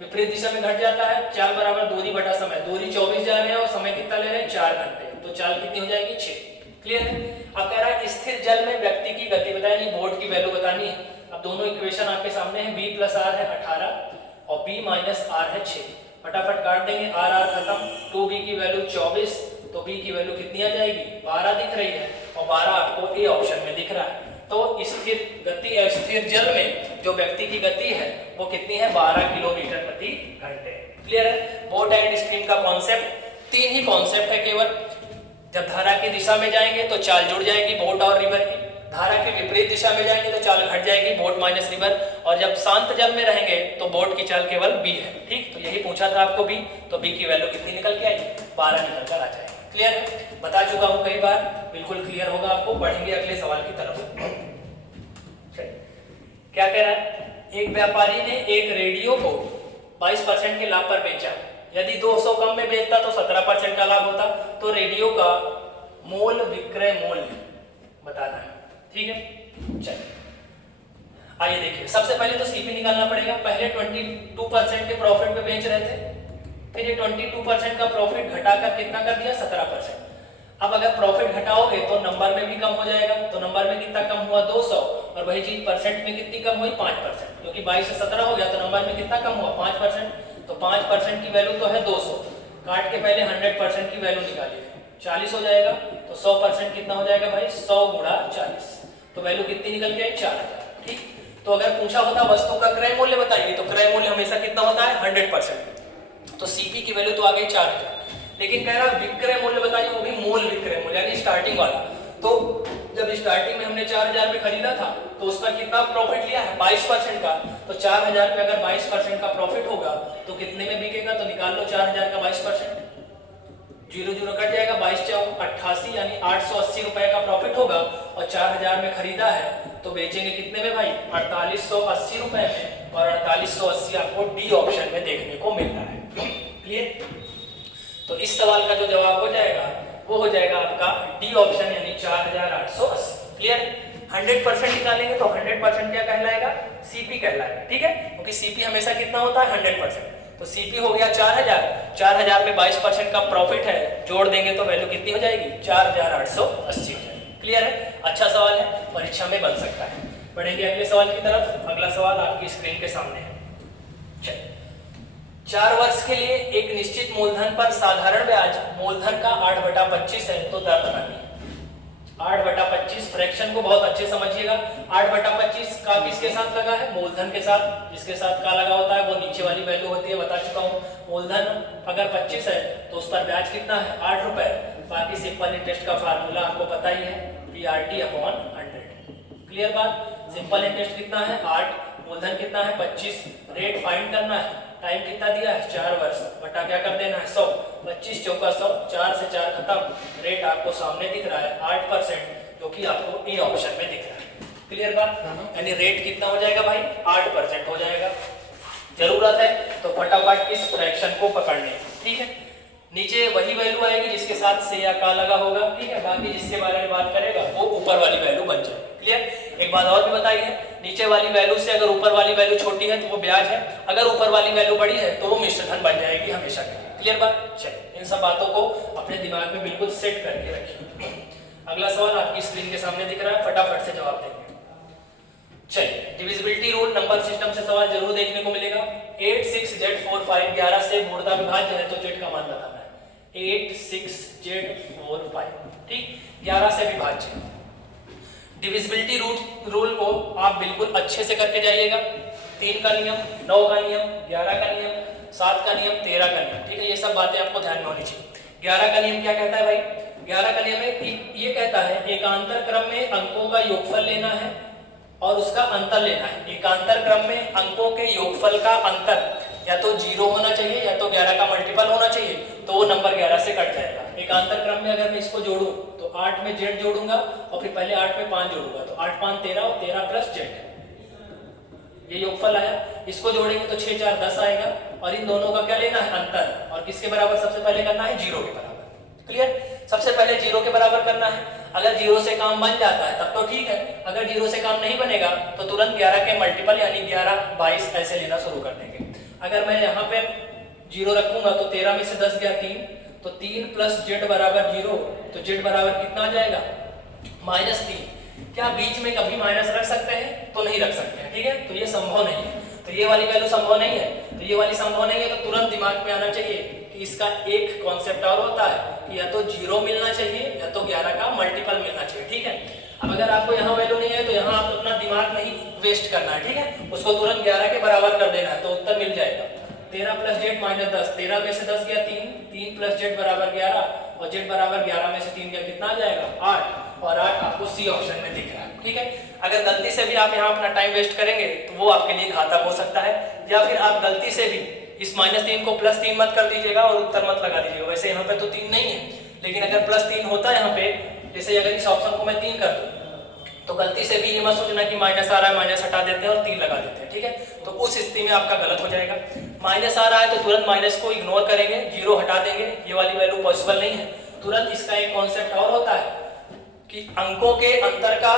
विपरीत दिशा में घट जाता है, चाल बराबर दूरी बटा समय। दूरी 24 जा रहे हैं और समय कितना ले रहे हैं? 4 घंटे, तो चाल कितनी हो जाएगी? 6। क्लियर है? अब कह रहा है स्थिर जल में व्यक्ति की गति बतानी, बोट की वैल्यू बतानी है। अब दोनों इक्वेशन आपके सामने है, v प्लस आर है 18 और b माइनस आर है 6। फटाफट काट देंगे, आर आर खत्म, 2b की वैल्यू 24, तो b की वैल्यू कितनी आ जाएगी? 12 दिख रही है, और 12 आपको ए ऑप्शन में दिख रहा है। तो स्थिर गति, स्थिर जल में जो व्यक्ति की गति है वो कितनी है? 12 किलोमीटर प्रति घंटे। क्लियर है? बोट एंड स्ट्रीम का कॉन्सेप्ट 3 ही कॉन्सेप्ट है केवल। जब धारा की दिशा में जाएंगे तो चाल जुड़ जाएगी बोट और रिवर की, धारा के विपरीत दिशा में जाएंगे तो चाल घट जाएगी बोट माइनस रिवर, और जब शांत जल में रहेंगे तो बोट की चाल केवल b है। ठीक, तो यही पूछा था आपको b, तो b की वैल्यू कितनी निकल के आएगी? 12 निकल कर आ जाएगी। क्लियर है? बता चुका हूं कई बार, बिल्कुल क्लियर होगा आपको। बढ़ेंगे अगले सवाल की तरफ। क्या कह रहा है? एक व्यापारी ने एक रेडियो को 22% के लाभ पर बेचा। यदि 200 कम में बेचता तो 17% का लाभ होता। तो रेडियो का मूल विक्रय मूल्य बताना है। ठीक है, चलिए आइए देखिए। सबसे पहले तो सीपी निकालना पड़ेगा। पहले 22% के प्रॉफिट पे बेच रहे थे, फिर ये 22% का प्रॉफिट घटाकर कितना कर दिया? 17%। अब अगर प्रॉफिट घटाओगे तो नंबर में भी कम हो जाएगा, तो नंबर में कितना कम हुआ? 200, और वही चीज परसेंट में कितनी कम हुई? 5%, क्योंकि 22 से 17 हो गया तो नंबर में कितना कम हुआ? 5%। तो 5% की वैल्यू तो है 200, काट के पहले 100% की वैल्यू निकालिए, 40 हो जाएगा। तो 100% कितना हो जाएगा भाई? 100 गुणा 40, तो वैल्यू कितनी निकल के आई? 4000। ठीक, तो अगर पूछा होता वस्तु का क्रय मूल्य बताइए, तो क्रय मूल्य हमेशा कितना होता है? 100%। तो सीपी की वैल्यू तो आ गई 4000। लेकिन कह रहा विक्रय मूल्य बताइए, वो भी मूल विक्रय मूल्य यानी स्टार्टिंग वाला। तो जब स्टार्टिंग में हमने 4000 में खरीदा था तो उसका कितना प्रॉफिट लिया है? 22% का। तो 4000 पे अगर 22% का प्रॉफिट होगा तो कितने में बिकेगा? तो निकाल लो 4000 का 22%, 0 कट जाएगा, 22 चौक 88 यानी 880 रुपए का प्रॉफिट होगा। और 4000 में खरीदा है तो बेचेंगे कितने में भाई? 4880 रुपए में, और 4880 आपको डी ऑप्शन में देखने को मिल रहा है। क्लियर? तो इस सवाल का जो जवाब हो जाएगा वो हो जाएगा आपका डी ऑप्शन यानी 4880। क्लियर? 100% निकालेंगे तो 100% क्या कहलाएगा? सीपी कहलाएगा। ठीक है, क्योंकि सीपी हमेशा कितना होता है? 100%। तो सीपी हो गया 4000, 4000 में 22% का प्रॉफिट है, जोड़ देंगे तो वैल्यू कितनी हो जाएगी? 4880 हो जाएगी। क्लियर है? अच्छा सवाल है, परीक्षा में बन सकता है। बढ़ेंगे अगले सवाल की तरफ। अगला सवाल आपकी स्क्रीन के सामने है। चलिए, 4 वर्ष के लिए एक निश्चित मूलधन पर साधारण ब्याज मूलधन का 8/25 है, तो दर बतानी है। 8/25 फ्रैक्शन को बहुत अच्छे समझिएगा। 8/25 का किसके साथ लगा है? मूलधन के साथ। जिसके साथ का लगा होता है वो नीचे वाली वैल्यू होती है, बता चुका हूँ। मूलधन अगर 25 है तो उस पर ब्याज कितना है? 8 रुपए। बाकी सिंपल इंटरेस्ट का फार्मूला आपको पता ही है, PRT/100। क्लियर बात? सिंपल इंटरेस्ट कितना है? 8, मूलधन कितना है? 25, रेट फाइंड करना है, टाइम कितना दिया है? 4 वर्ष, बटा क्या कर देना है? 100, 25 चौका 100, 4 से 4 खत्म। रेट आपको सामने दिख रहा है 8%, जो कि आपको ए ऑप्शन में दिख रहा है। क्लियर बात? यानी रेट कितना हो जाएगा भाई? 8% हो जाएगा। जरूरत है तो फटाफट इस फ्रैक्शन को पकड़ने। ठीक है, नीचे वही वैल्यू आएगी जिसके साथ से या का लगा होगा। ठीक है, बाकी जिसके बारे में बात करेगा वो ऊपर वाली वैल्यू बन जाएगी। क्लियर? एक बात और भी बताइए, नीचे वाली वैल्यू से अगर ऊपर वाली वैल्यू छोटी है तो वो ब्याज है, अगर ऊपर वाली वैल्यू बड़ी है तो वो मिश्रधन बन जाएगी हमेशा के लिए। क्लियर बात? चलिए, इन सब बातों को अपने दिमाग में बिल्कुल सेट करके रखिए। अगला सवाल आपकी स्क्रीन के सामने दिख रहा है, फटाफट से जवाब देंगे। चलिए, डिविजिबिलिटी रूल नंबर सिस्टम से सवाल जरूर देखने को मिलेगा। 8 6 Z 4 5 11 से मूर्धा विभाज्य है तो Z का मान बताना है। 86Z45, ठीक, 11 से विभाज्य। डिविजिबिलिटी रूल को आप बिल्कुल अच्छे से करके जाइएगा। 3 का नियम, 9 का नियम, 11 का नियम, 7 का नियम, 13 का नियम, ठीक है, ये सब बातें आपको ध्यान में होनी चाहिए। 11 का नियम क्या कहता है भाई? 11 का नियम है कि ये कहता है एकांतर क्रम में अंकों का योगफल लेना है और उसका अंतर लेना है। एकांतर क्रम में अंकों के योगफल का अंतर या तो 0 होना चाहिए या तो 11 का मल्टीपल होना चाहिए, तो वो नंबर 11 से कट जाएगा। एकांतर क्रम में अगर मैं इसको जोड़ूं तो 8 में z जोड़ूंगा और फिर पहले 8 में 5 जोड़ूंगा, तो 8 5 13 और 13 प्लस z, ये योगफल आया। इसको जोड़ेंगे तो 6 4 10 आएगा और इन दोनों का क्या लेना है? अंतर। और किसके बराबर सबसे पहले करना है? 0 के बराबर। क्लियर? सबसे पहले 0 के बराबर करना है। अगर 0 से काम बन जाता है तब तो ठीक है, अगर 0 से काम नहीं बनेगा तो तुरंत 11 के मल्टीपल यानी 11 22 ऐसे लेना शुरू कर देंगे। अगर मैं यहाँ पे 0 रखूंगा तो 13 में से 10 गया 3, तो 3 प्लस z बराबर 0, तो z बराबर कितना आ जाएगा? -3। क्या बीच में कभी माइनस रख सकते हैं? तो नहीं रख सकते हैं, ठीक है, तो ये संभव नहीं है। तो ये वाली वैल्यू संभव नहीं है, तो ये वाली संभव नहीं है, तो तुरंत दिमाग में आना चाहिए कि इसका एक कॉन्सेप्ट और होता है कि या तो 0 मिलना चाहिए या तो 11 का मल्टीपल मिलना चाहिए, ठीक है। अब अगर आपको यहाँ वैल्यू नहीं है तो यहाँ आप अपना दिमाग नहीं वेस्ट करना है, ठीक है, उसको तुरंत 11 के बराबर कर देना है, तो उत्तर मिल जाएगा। 13 प्लस z -10, 13 में से 10 गया 3 प्लस z बराबर 11 और z बराबर 11 में से 3 गया, कितना आ जाएगा? 8, और 8 आपको सी ऑप्शन में दिख रहा है, ठीक है। अगर गलती से भी आप यहाँ अपना टाइम वेस्ट करेंगे तो वो आपके लिए घातक हो सकता है, या फिर आप गलती से भी इस -3 को +3 मत कर दीजिएगा और उत्तर मत लगा दीजिएगा। वैसे यहाँ पे तो 3 नहीं है, लेकिन अगर +3 होता है यहाँ पे, जैसे अगर इस ऑप्शन को मैं 3 कर दूं तो गलती से भी ये मत सोचना कि माइनस आ रहा है, माइनस हटा देते हैं और 3 लगा देते हैं, ठीक है, तो उस स्थिति में आपका गलत हो जाएगा। माइनस आ रहा है तो तुरंत माइनस को इग्नोर करेंगे, 0 हटा देंगे, ये वाली वैल्यू पॉसिबल नहीं है। तुरंत इसका एक कॉन्सेप्ट और होता है कि अंकों के अंतर का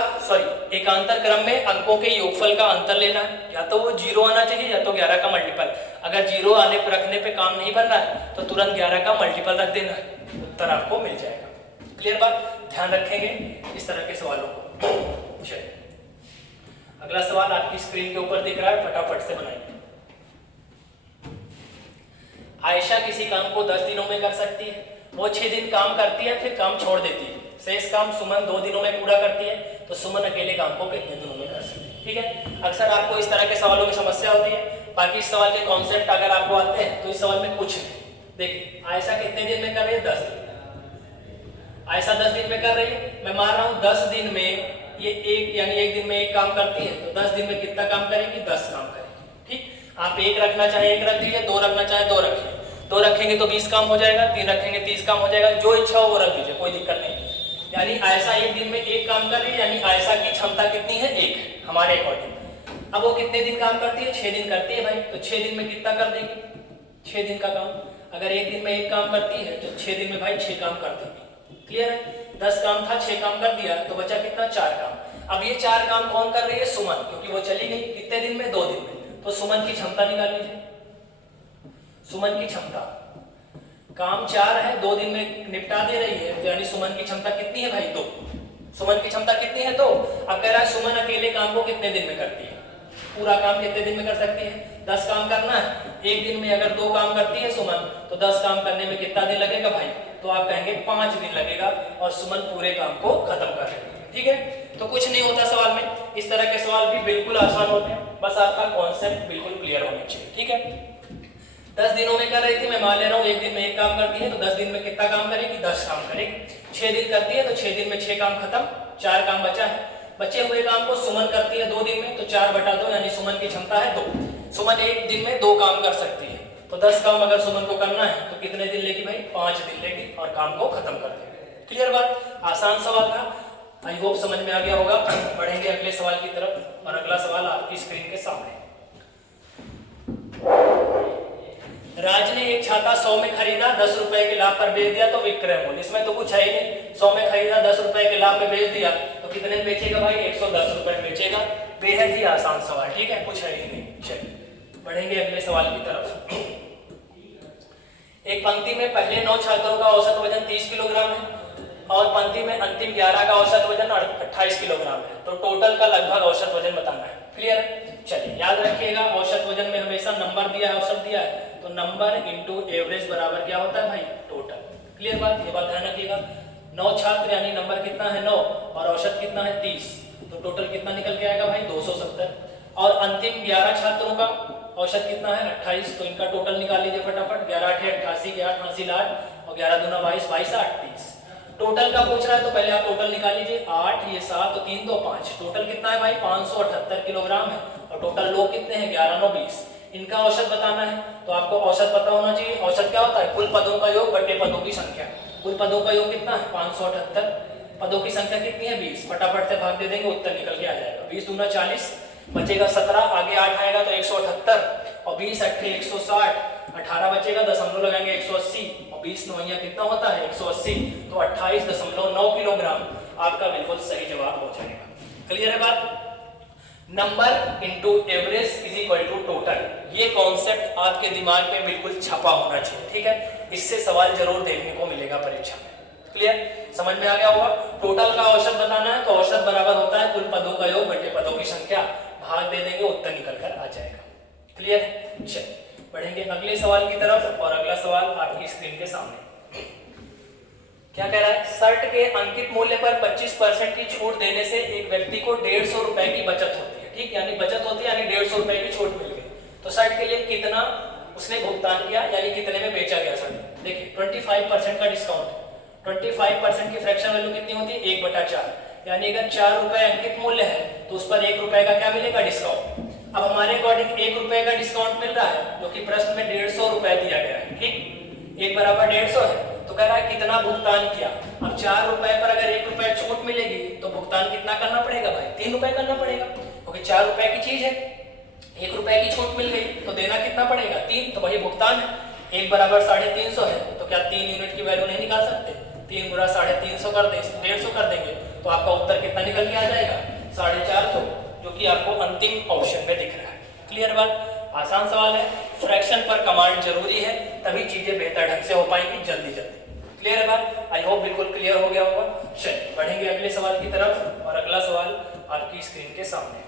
एकांतर क्रम में अंकों के योगफल का अंतर लेना है, या तो वो 0 आना चाहिए या तो 11 का मल्टीपल। अगर 0 आने पर रखने पे काम नहीं बन रहा है तो तुरंत 11 का मल्टीपल रख देना है, उत्तर आपको मिल जाएगा। क्लियर बात? ध्यान रखेंगे इस तरह के सवालों को। चलिए अगला सवाल आपकी स्क्रीन के ऊपर दिख रहा है, फटाफट से बनाइए। आयशा किसी काम को 10 दिनों में कर सकती है, वो 6 दिन काम करती है फिर काम छोड़ देती है। शेष काम सुमन 2 दिनों में पूरा करती है, तो सुमन अकेले काम को कितने दिनों में कर सकती है? ठीक है, अक्सर आपको इस तरह के सवालों में समस्या होती है। बाकी इस सवाल के कॉन्सेप्ट अगर आपको आते हैं तो इस सवाल में कुछ नहीं। देखिए आयशा कितने दिन में कर रही है? 10 दिन। आयशा 10 दिन में कर रही है, मैं मान रहा हूँ 10 दिन में ये एक दिन में एक काम करती है, तो 10 दिन में कितना काम करेगी? 10 काम करेगी। ठीक, आप एक रखना चाहे एक रख लीजिए, 2 रखना चाहे 2 रखिए। 2 रखेंगे तो 20 काम हो जाएगा, 3 रखेंगे 30 काम हो जाएगा, जो इच्छा हो वो रख दीजिए, कोई दिक्कत नहीं। यानी आयशा एक दिन में एक काम कर रही है, यानी आयशा की क्षमता कितनी है? 1 हमारे अकॉर्डिंग। अब वो कितने दिन काम करती है? 6 दिन करती है भाई, तो 6 दिन में कितना कर देगी? 6 दिन का काम। अगर एक दिन में एक काम करती है तो 6 दिन में भाई 6 काम कर देगी। क्लियर है? 10 काम था, 6 काम कर दिया, तो बचा कितना? 4 काम। अब ये 4 काम कौन कर रही है? सुमन, क्योंकि वो चली गई कितने दिन में? 2 दिन में। तो सुमन की क्षमता निकाल लीजिए। सुमन की क्षमता, काम 4 है, 2 दिन में निपटा दे रही है, तो यानी सुमन की क्षमता कितनी है भाई? 2। सुमन की क्षमता कितनी है? 2। अब कह रहा है सुमन अकेले काम को कितने दिन में करती है? पूरा काम कितने दिन में कर सकती है? 10 काम करना है, एक दिन में अगर 2 काम करती है सुमन, तो 10 काम करने में कितना दिन लगेगा भाई? तो आप कहेंगे 5 दिन लगेगा, और सुमन पूरे काम को खत्म कर रही है। ठीक है, तो कुछ नहीं होता सवाल में। इस तरह के सवाल भी बिल्कुल आसान होते हैं, बस आपका कॉन्सेप्ट बिल्कुल क्लियर होना चाहिए। ठीक है, 10 दिनों में कर रही थी, मैं मान ले रहा हूँ एक दिन में एक काम करती है, तो 10 दिन में कितना काम करेगी? 10 काम करेगी। 6 दिन करती है तो 6 दिन में 6 काम खत्म, 4 काम बचा है। बचे हुए काम को सुमन करती है 2 दिन में, तो 4 बटा 2, यानी सुमन की क्षमता है 2। सुमन एक दिन में 2 काम कर सकती है, तो 10 काम अगर सुमन को करना है तो कितने दिन लेगी भाई? 5 दिन लेगी, और काम को खत्म कर देगी। क्लियर बात? आसान सवाल था, आई होप समझ में आ गया होगा। बढ़ेंगे अगले सवाल की तरफ, और अगला सवाल आपकी स्क्रीन के सामने। राज ने एक छाता 100 में खरीदा, 10 रुपए के लाभ पर बेच दिया, तो विक्रय मूल्य। इसमें तो कुछ है ही नहीं, 100 में खरीदा, 10 रुपए के लाभ में बेच दिया, तो कितने में बेचेगा भाई? 110 रुपए में बेचेगा। बेहद ही आसान सवाल। ठीक है, कुछ है ही नहीं। चलिए बढ़ेंगे अगले सवाल की तरफ। एक पंक्ति में पहले 9 छात्रों का औसत वजन 30 किलोग्राम है, और पंक्ति में अंतिम 11 का औसत वजन 28 किलोग्राम है, तो टोटल का लगभग औसत वजन बताना है। क्लियर है? चलिए याद रखिएगा, औसत वजन में हमेशा नंबर दिया है, औसत दिया है, तो नंबर इंटू एवरेज बराबर क्या होता है भाई? टोटल। क्लियर बात, ये बात ध्यान रखिएगा। 9 छात्र यानी नंबर कितना है 9 और औसत कितना है 30, तो टोटल कितना निकल के आएगा भाई 270। और अंतिम 11 छात्रों का औसत कितना है 28, तो इनका टोटल निकाल लीजिए फटाफट। 11 8 88, 11 88 60 और 11 दूना 22, 22 8 30। टोटल का पूछ रहा है तो पहले आप टोटल निकाल लीजिए। 8 ये 7 तो 3 2 5, टोटल कितना है भाई 578 किलोग्राम है। और टोटल लोग कितने हैं 11 9 20। इनका औसत बताना है तो आपको औसत पता होना चाहिए। औसत क्या होता है कुल पदों का योग बटे पदों की संख्या। कुल पदों का योग कितना है 578, पदों की संख्या कितनी है 20। फटाफट से भाग दे देंगे उत्तर निकल के आ जाएगा। 20 दूना 40, बचेगा 17, आगे 8 आएगा तो 178 और 20 अट्ठे 160, 18 बचेगा दशमलव लगाएंगे 180 और 20 नौइया कितना होता है 180, तो 28.9 किलोग्राम आपका बिल्कुल सही जवाब हो जाएगा। क्लियर है बात। Number into average is equal to total, ये कॉन्सेप्ट आपके दिमाग में बिल्कुल छपा होना चाहिए, ठीक है। इससे सवाल जरूर देखने को मिलेगा परीक्षा में। क्लियर, समझ में आ गया होगा। टोटल का औसत बताना है तो औसत बराबर होता है कुल पदों का योग बटे पदों की संख्या, भाग दे देंगे उत्तर निकल कर आ जाएगा। क्लियर है, चलिए बढ़ेंगे अगले सवाल की तरफ। और अगला सवाल आपकी स्क्रीन के सामने क्या कह रहा है, शर्ट के अंकित मूल्य पर 25% की छूट देने से एक व्यक्ति को 150 रुपए की बचत होती है, ठीक, यानी बचत होती है यानी 150 रुपए की छूट मिल गई। तो शर्ट के लिए कितना उसने भुगतान किया यानी कितने में बेचा गया शर्ट। देखिए 25% का डिस्काउंट, 25% की फ्रैक्शन वैल्यू कितनी होती है 1/4, यानी अगर 4 रुपए अंकित मूल्य है तो उस पर 1 रुपए का क्या मिलेगा डिस्काउंट। अब हमारे अकॉर्डिंग 1 रुपए का डिस्काउंट मिल रहा है जो कि प्रश्न में 150 रुपए दिया गया है, ठीक, 1 बराबर 150 है। तो कह रहा है कितना भुगतान किया। अब 4 रुपए पर अगर 1 रुपए छूट मिलेगी तो भुगतान कितना करना पड़ेगा भाई 3 रुपए करना पड़ेगा, क्योंकि 4 रुपए की चीज है, 1 रुपए की छूट मिल गई तो देना कितना पड़ेगा 3, तो वही भुगतान है। 1 बराबर 350 है तो क्या 3 यूनिट की वैल्यू नहीं निकाल सकते, 3 गुणा 350 कर दे 150 कर देंगे तो आपका उत्तर कितना निकल के आ जाएगा 450, जो कि आपको अंतिम ऑप्शन में दिख रहा है। क्लियर बात, आसान सवाल है। फ्रैक्शन पर कमांड जरूरी है तभी चीजें बेहतर ढंग से हो पाएंगी जल्दी जल्दी। क्लियर है बात, आई होप बिल्कुल क्लियर हो गया होगा। चलिए बढ़ेंगे अगले सवाल की तरफ। और अगला सवाल आपकी स्क्रीन के सामने।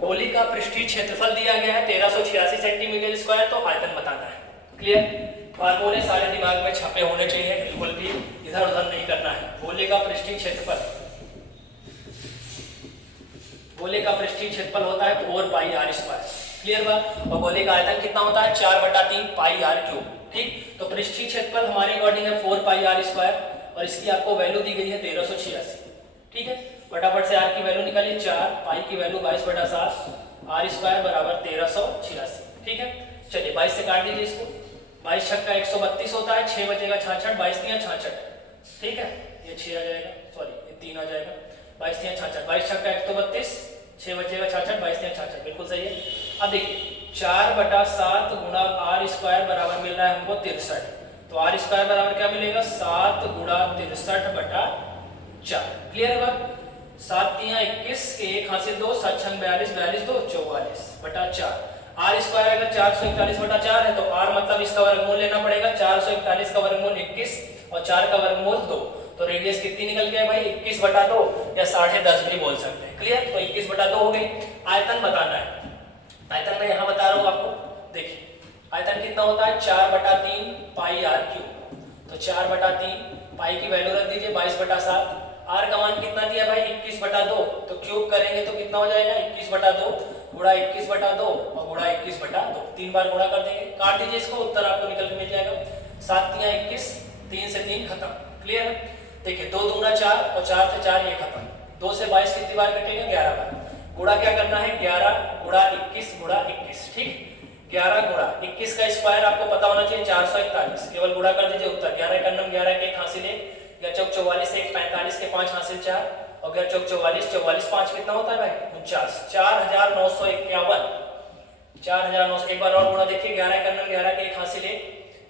गोली का पृष्ठीय क्षेत्रफल दिया गया है 1386 सेंटीमीटर स्क्वायर, तो आयतन बताना है। क्लियर, फार्मूले सारे दिमाग में छपे होने चाहिए, बिल्कुल भी इधर उधर नहीं करना है। गोले का पृष्ठीय क्षेत्रफल, गोले का पृष्ठीय क्षेत्रफल होता है 4 पाई आर स्क्वायर। क्लियर बात, और गोले का आयतन कितना होता है 4/3 पाई आर क्यूब, ठीक। तो पृष्ठीय क्षेत्रफल हमारे अकॉर्डिंग है 4 पाई आर स्क्वायर और इसकी आपको वैल्यू दी गई है 1386, ठीक है। फटाफट से आर की वैल्यू निकालिए, 4 पाई की वैल्यू 22/7, आर स्क्वायर बराबर 1386, ठीक है। चलिए 22 से काट दीजिए इसको, 22 छक्का 132 होता है, 6 बचेगा 66, 22 तिया 66, ठीक है, ये 6 आ जाएगा, सॉरी ये 3 आ जाएगा, 22 तिया 66, 22 छक्का 132, 6 बचेगा 66, 22 तिया 66, बिल्कुल सही है। अब देखिए 4/7 गुणा आर स्क्वायर बराबर मिल रहा है हमको 63, तो आर स्क्वायर बराबर क्या मिलेगा 7 गुणा 63/4। क्लियर है बात, 7 तिया 21 के 1 हासिल 2, 7 छंग 42, 42 2 44/4। आर स्क्वायर अगर 441/4 है तो आर मतलब इसका वर्गमूल लेना पड़ेगा, 441 का वर्गमूल 21 और 4 का वर्गमूल 2, तो रेडियस कितनी निकल गया भाई 21/2 या 10.5 भी बोल सकते हैं। क्लियर, तो 21/2 हो गई। आयतन बताना है, आयतन मैं यहाँ बता रहा हूँ आपको। देखिए आयतन कितना होता है 4/3 पाई आर क्यूब, तो 4/3 पाई की वैल्यू रख दीजिए 22/7, आर का मान कितना दिया भाई 21/2, तो क्यूब करेंगे तो कितना हो जाएगा 21/2 गुणा 21/2 और गुणा 21/2, 3 बार गुणा कर देंगे, काट दीजिए इसको, उत्तर आपको निकल के मिल जाएगा 7 तिया 21, 3 से 3 खत्म। क्लियर है, देखिए 2 दूना 4 और 4 से 4 ये खत्म, 2 से 22 कितनी बार कटेगा 11 बार। गुणा क्या करना है 11 गुणा 21 गुणा 21, ठीक, 11 गुणा 21 का स्क्वायर आपको पता होना चाहिए 441, केवल गुणा कर दीजिए उत्तर 11 का नम 11 के 1 हासिल 1, 11 चौक 44 1 45 के 5 हासिल 4 और 11 चौक 44 44 5 कितना होता है भाई 49, 4951, 4900। एक बार और गुणा देखिए 11 का नम 11 के 1 हासिल 1,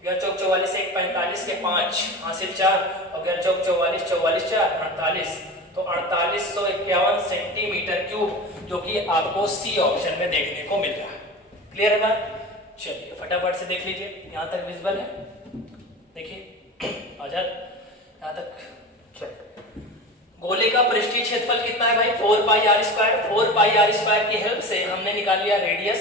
11 चौक 44 1 45 के 5 हासिल 4 और 11 चौक 44 44 4 48, तो 4851 सेंटीमीटर क्यूब, जो कि आपको सी ऑप्शन में देखने को मिल रहा है। क्लियर है बात, चलिए फटाफट से देख लीजिए, यहाँ तक विजिबल है, देखिए आजाद यहाँ तक। चलिए गोले का पृष्ठीय क्षेत्रफल कितना है भाई 4 pi r square, 4 pi r square की हेल्प से हमने निकाल लिया रेडियस।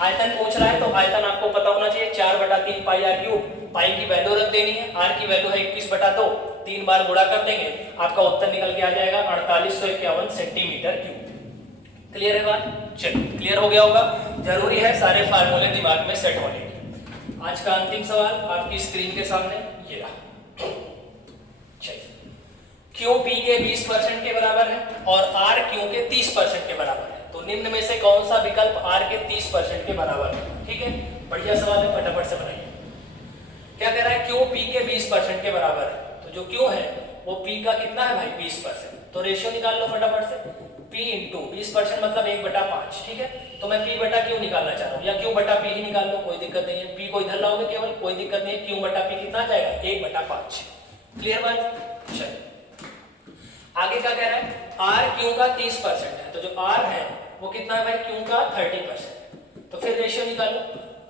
आयतन पूछ रहा है तो आयतन आपको पता होना चाहिए 4/3 पाई आर क्यूब। पाई की वैल्यू रख देनी है, आर की वैल्यू है 21/2, 3 बार गुणा कर देंगे, आपका उत्तर निकल के आ जाएगा 4851 सेंटीमीटर क्यूब। क्लियर है बात? चलिए क्लियर हो गया होगा। जरूरी है सारे फार्मूले दिमाग में सेट होने की। आज का अंतिम सवाल आपकी स्क्रीन के सामने ये रहा। चलिए, क्यू पी के 20% के बराबर है और आर क्यू के 30% के बराबर है, तो निम्न में से कौन सा विकल्प आर के 30% के बराबर है? ठीक है, बढ़िया सवाल है, फटाफट से बनाइए। क्या कह रहा है? क्यू पी के 20% के बराबर है, तो जो क्यू है वो पी का कितना है भाई? 20%। तो रेशियो निकाल लो फटाफट से। P इंटू 20% मतलब 1/5। ठीक है, तो मैं P बटा क्यू निकालना चाह रहा हूँ, या क्यू बटा P ही निकाल लो, कोई दिक्कत नहीं है। P को इधर लाओगे केवल, कोई दिक्कत नहीं है। क्यू बटा P कितना जाएगा? 1/5। क्लियर बात? चलिए आगे क्या कह रहा है? R क्यू का 30% है, तो जो R है वो कितना है भाई? क्यू का 30%। तो फिर रेशियो निकालो।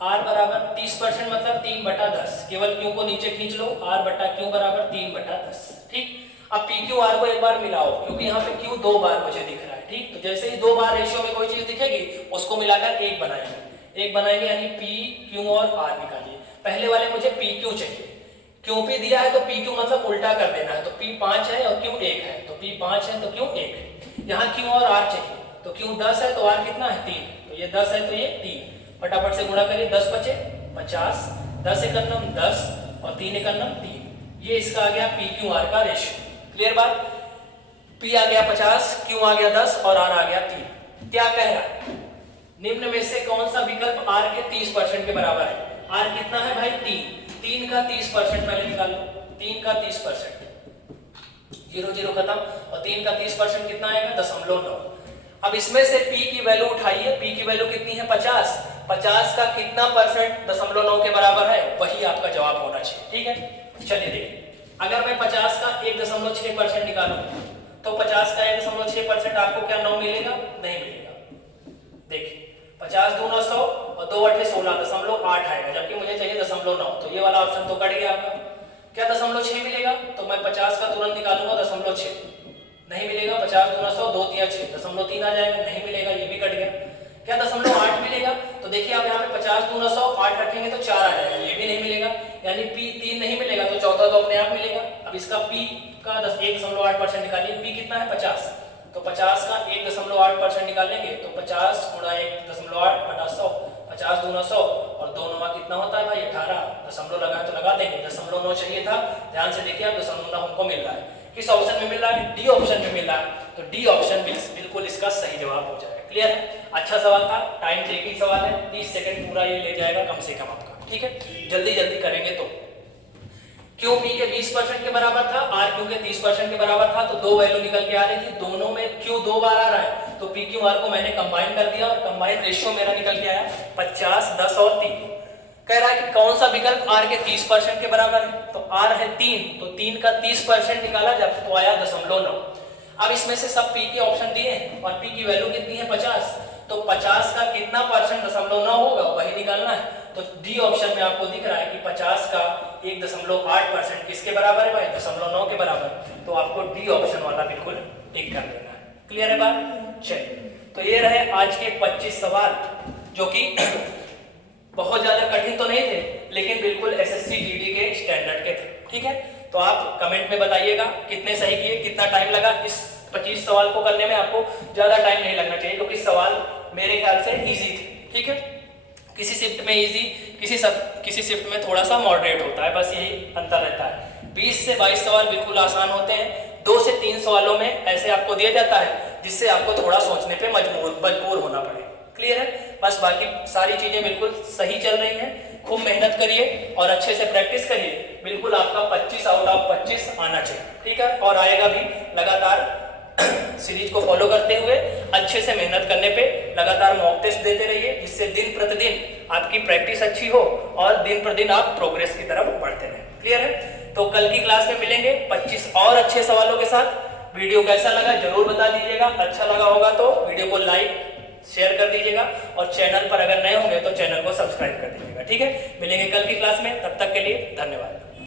R बराबर 30% मतलब 3/10, केवल क्यू को नीचे खींच लो, R बटा क्यू बराबर 3/10। ठीक, अब पी क्यू आर को एक बार मिलाओ, क्योंकि यहाँ पे क्यू 2 बार मुझे दिख रहा है। ठीक, तो जैसे ही 2 बार रेशियो में कोई चीज दिखेगी उसको मिलाकर एक बनाएंगे, यानी पी क्यू और आर निकालिए। पहले वाले मुझे पी क्यू चाहिए, क्यू पी दिया है तो पी क्यू मतलब उल्टा कर देना है, तो पी 5 है और क्यू 1 है, तो पी 5 है तो क्यू 1 है। यहाँ क्यू और आर चाहिए, तो क्यू 10 है तो आर कितना है? 3, तो ये 10 है तो ये 3। फटाफट से गुणा करिए, 10 बचे 50, 10 एकन्नम 10 और 3 एकन्नम 3। ये इसका आ गया पी क्यू आर का रेशियो। क्लियर बात? P आ गया 50, Q आ गया 10 और R आ गया 3। क्या कह रहा है? निम्न में से कौन सा विकल्प R के 30% के बराबर है? R कितना है भाई? 3 का 30% पहले निकाल लो। 3 का 30%, 0 0 खत्म, और 3 का 30% कितना आएगा? 0.9। अब इसमें से P की वैल्यू उठाइए। P की वैल्यू कितनी है? 50। 50 का कितना परसेंट 0.9 के बराबर है? वही आपका जवाब होना चाहिए। ठीक है, चलिए देखिए, अगर मैं 50 का 1.6% निकालूं तो 50 का 1.6% आपको क्या 9 मिलेगा? नहीं मिलेगा। देखिए 50 दूना 100 और 2 अठे 16, 0.8 आएगा, जबकि मुझे चाहिए 0.9, तो ये वाला ऑप्शन तो कट गया आपका। क्या 0.6 मिलेगा? तो मैं 50 का तुरंत निकालूंगा 0.6, नहीं मिलेगा। 50 दूना 100, 2 3 6, 0.3 आ जाएगा, नहीं मिलेगा, ये भी कट गया। क्या 0.8 मिलेगा? तो देखिए आप यहाँ पे 50 दूना 100, 8 रखेंगे तो 4 आ जाएगा, ये भी नहीं मिलेगा, यानी P 3 नहीं मिलेगा, तो चौथा तो अपने आप मिलेगा। अब इसका P का 1.8% निकालिए। P कितना है? 50, तो 50 का 1.8% निकालेंगे तो 50 गुणा 1.8 बटा 100, 50 दूना 100 और 2 9 कितना होता है भाई? 18। दशमलव लगा तो लगा देंगे, 0.9 चाहिए था। ध्यान से देखिए, आप 0.9 हमको मिल रहा है। किस ऑप्शन में मिल रहा है? डी ऑप्शन में मिल रहा है, तो डी ऑप्शन बिल्कुल इसका सही जवाब हो जाएगा। क्लियर है? अच्छा सवाल था, टाइम टेकिंग सवाल है, 30 सेकंड पूरा ये ले जाएगा कम से कम आपका। ठीक है, जल्दी जल्दी करेंगे। तो क्यू पी के 20% के बराबर था, आर क्यू के 30% के बराबर था, तो दो वैल्यू निकल के आ रही थी। दोनों में क्यू 2 बार आ रहा है, तो पी क्यू आर को मैंने कंबाइन कर दिया और कंबाइन रेशियो मेरा निकल के आया 50, 10 और 3। कह रहा है कि कौन सा विकल्प R के 30% के बराबर है? तो R है 3, तो 3 का 30% निकाला जब तो आया 0.9। अब इसमें से सब P के ऑप्शन दिए हैं और P की वैल्यू कितनी है? 50, तो 50 का कितना परसेंट 0.9 होगा वही निकालना है। तो डी ऑप्शन में आपको दिख रहा है कि 50 का 1.8% किसके बराबर है भाई? 0.9 के बराबर। तो आपको डी ऑप्शन वाला बिल्कुल टिक कर देना है। क्लियर है बात? चलिए, तो ये रहे आज के 25 सवाल, जो कि बहुत ज्यादा कठिन तो नहीं थे, लेकिन बिल्कुल एसएससी जीडी के स्टैंडर्ड के थे। ठीक है, तो आप कमेंट में बताइएगा कितने सही किए, कितना टाइम लगा। इस 25 सवाल को करने में आपको ज्यादा टाइम नहीं लगना चाहिए, क्योंकि सवाल मेरे ख्याल से इजी थे। ठीक है, किसी शिफ्ट में इजी, किसी शिफ्ट में थोड़ा सा मॉडरेट होता है, बस यही अंतर रहता है। 20 से 22 सवाल बिल्कुल आसान होते हैं। 2 से 3 सवालों में ऐसे आपको दिया जाता है जिससे आपको थोड़ा सोचने पे मजबूर होना पड़े। क्लियर है? बस बाकी सारी चीजें बिल्कुल सही चल रही हैं। खूब मेहनत करिए और अच्छे से प्रैक्टिस करिए, बिल्कुल आपका 25 आउट ऑफ 25 आना चाहिए। ठीक है, और आएगा भी। लगातार सीरीज को फॉलो करते हुए अच्छे से मेहनत करने पे लगातार मॉक टेस्ट देते रहिए, जिससे दिन प्रतिदिन आपकी प्रैक्टिस अच्छी हो और दिन प्रतिदिन आप प्रोग्रेस की तरफ बढ़ते रहें। क्लियर है? तो कल की क्लास में मिलेंगे 25 और अच्छे सवालों के साथ। वीडियो कैसा लगा जरूर बता दीजिएगा। अच्छा लगा होगा तो वीडियो को लाइक शेयर कर दीजिएगा, और चैनल पर अगर नए होंगे तो चैनल को सब्सक्राइब कर दीजिएगा। ठीक है, मिलेंगे कल की क्लास में, तब तक के लिए धन्यवाद।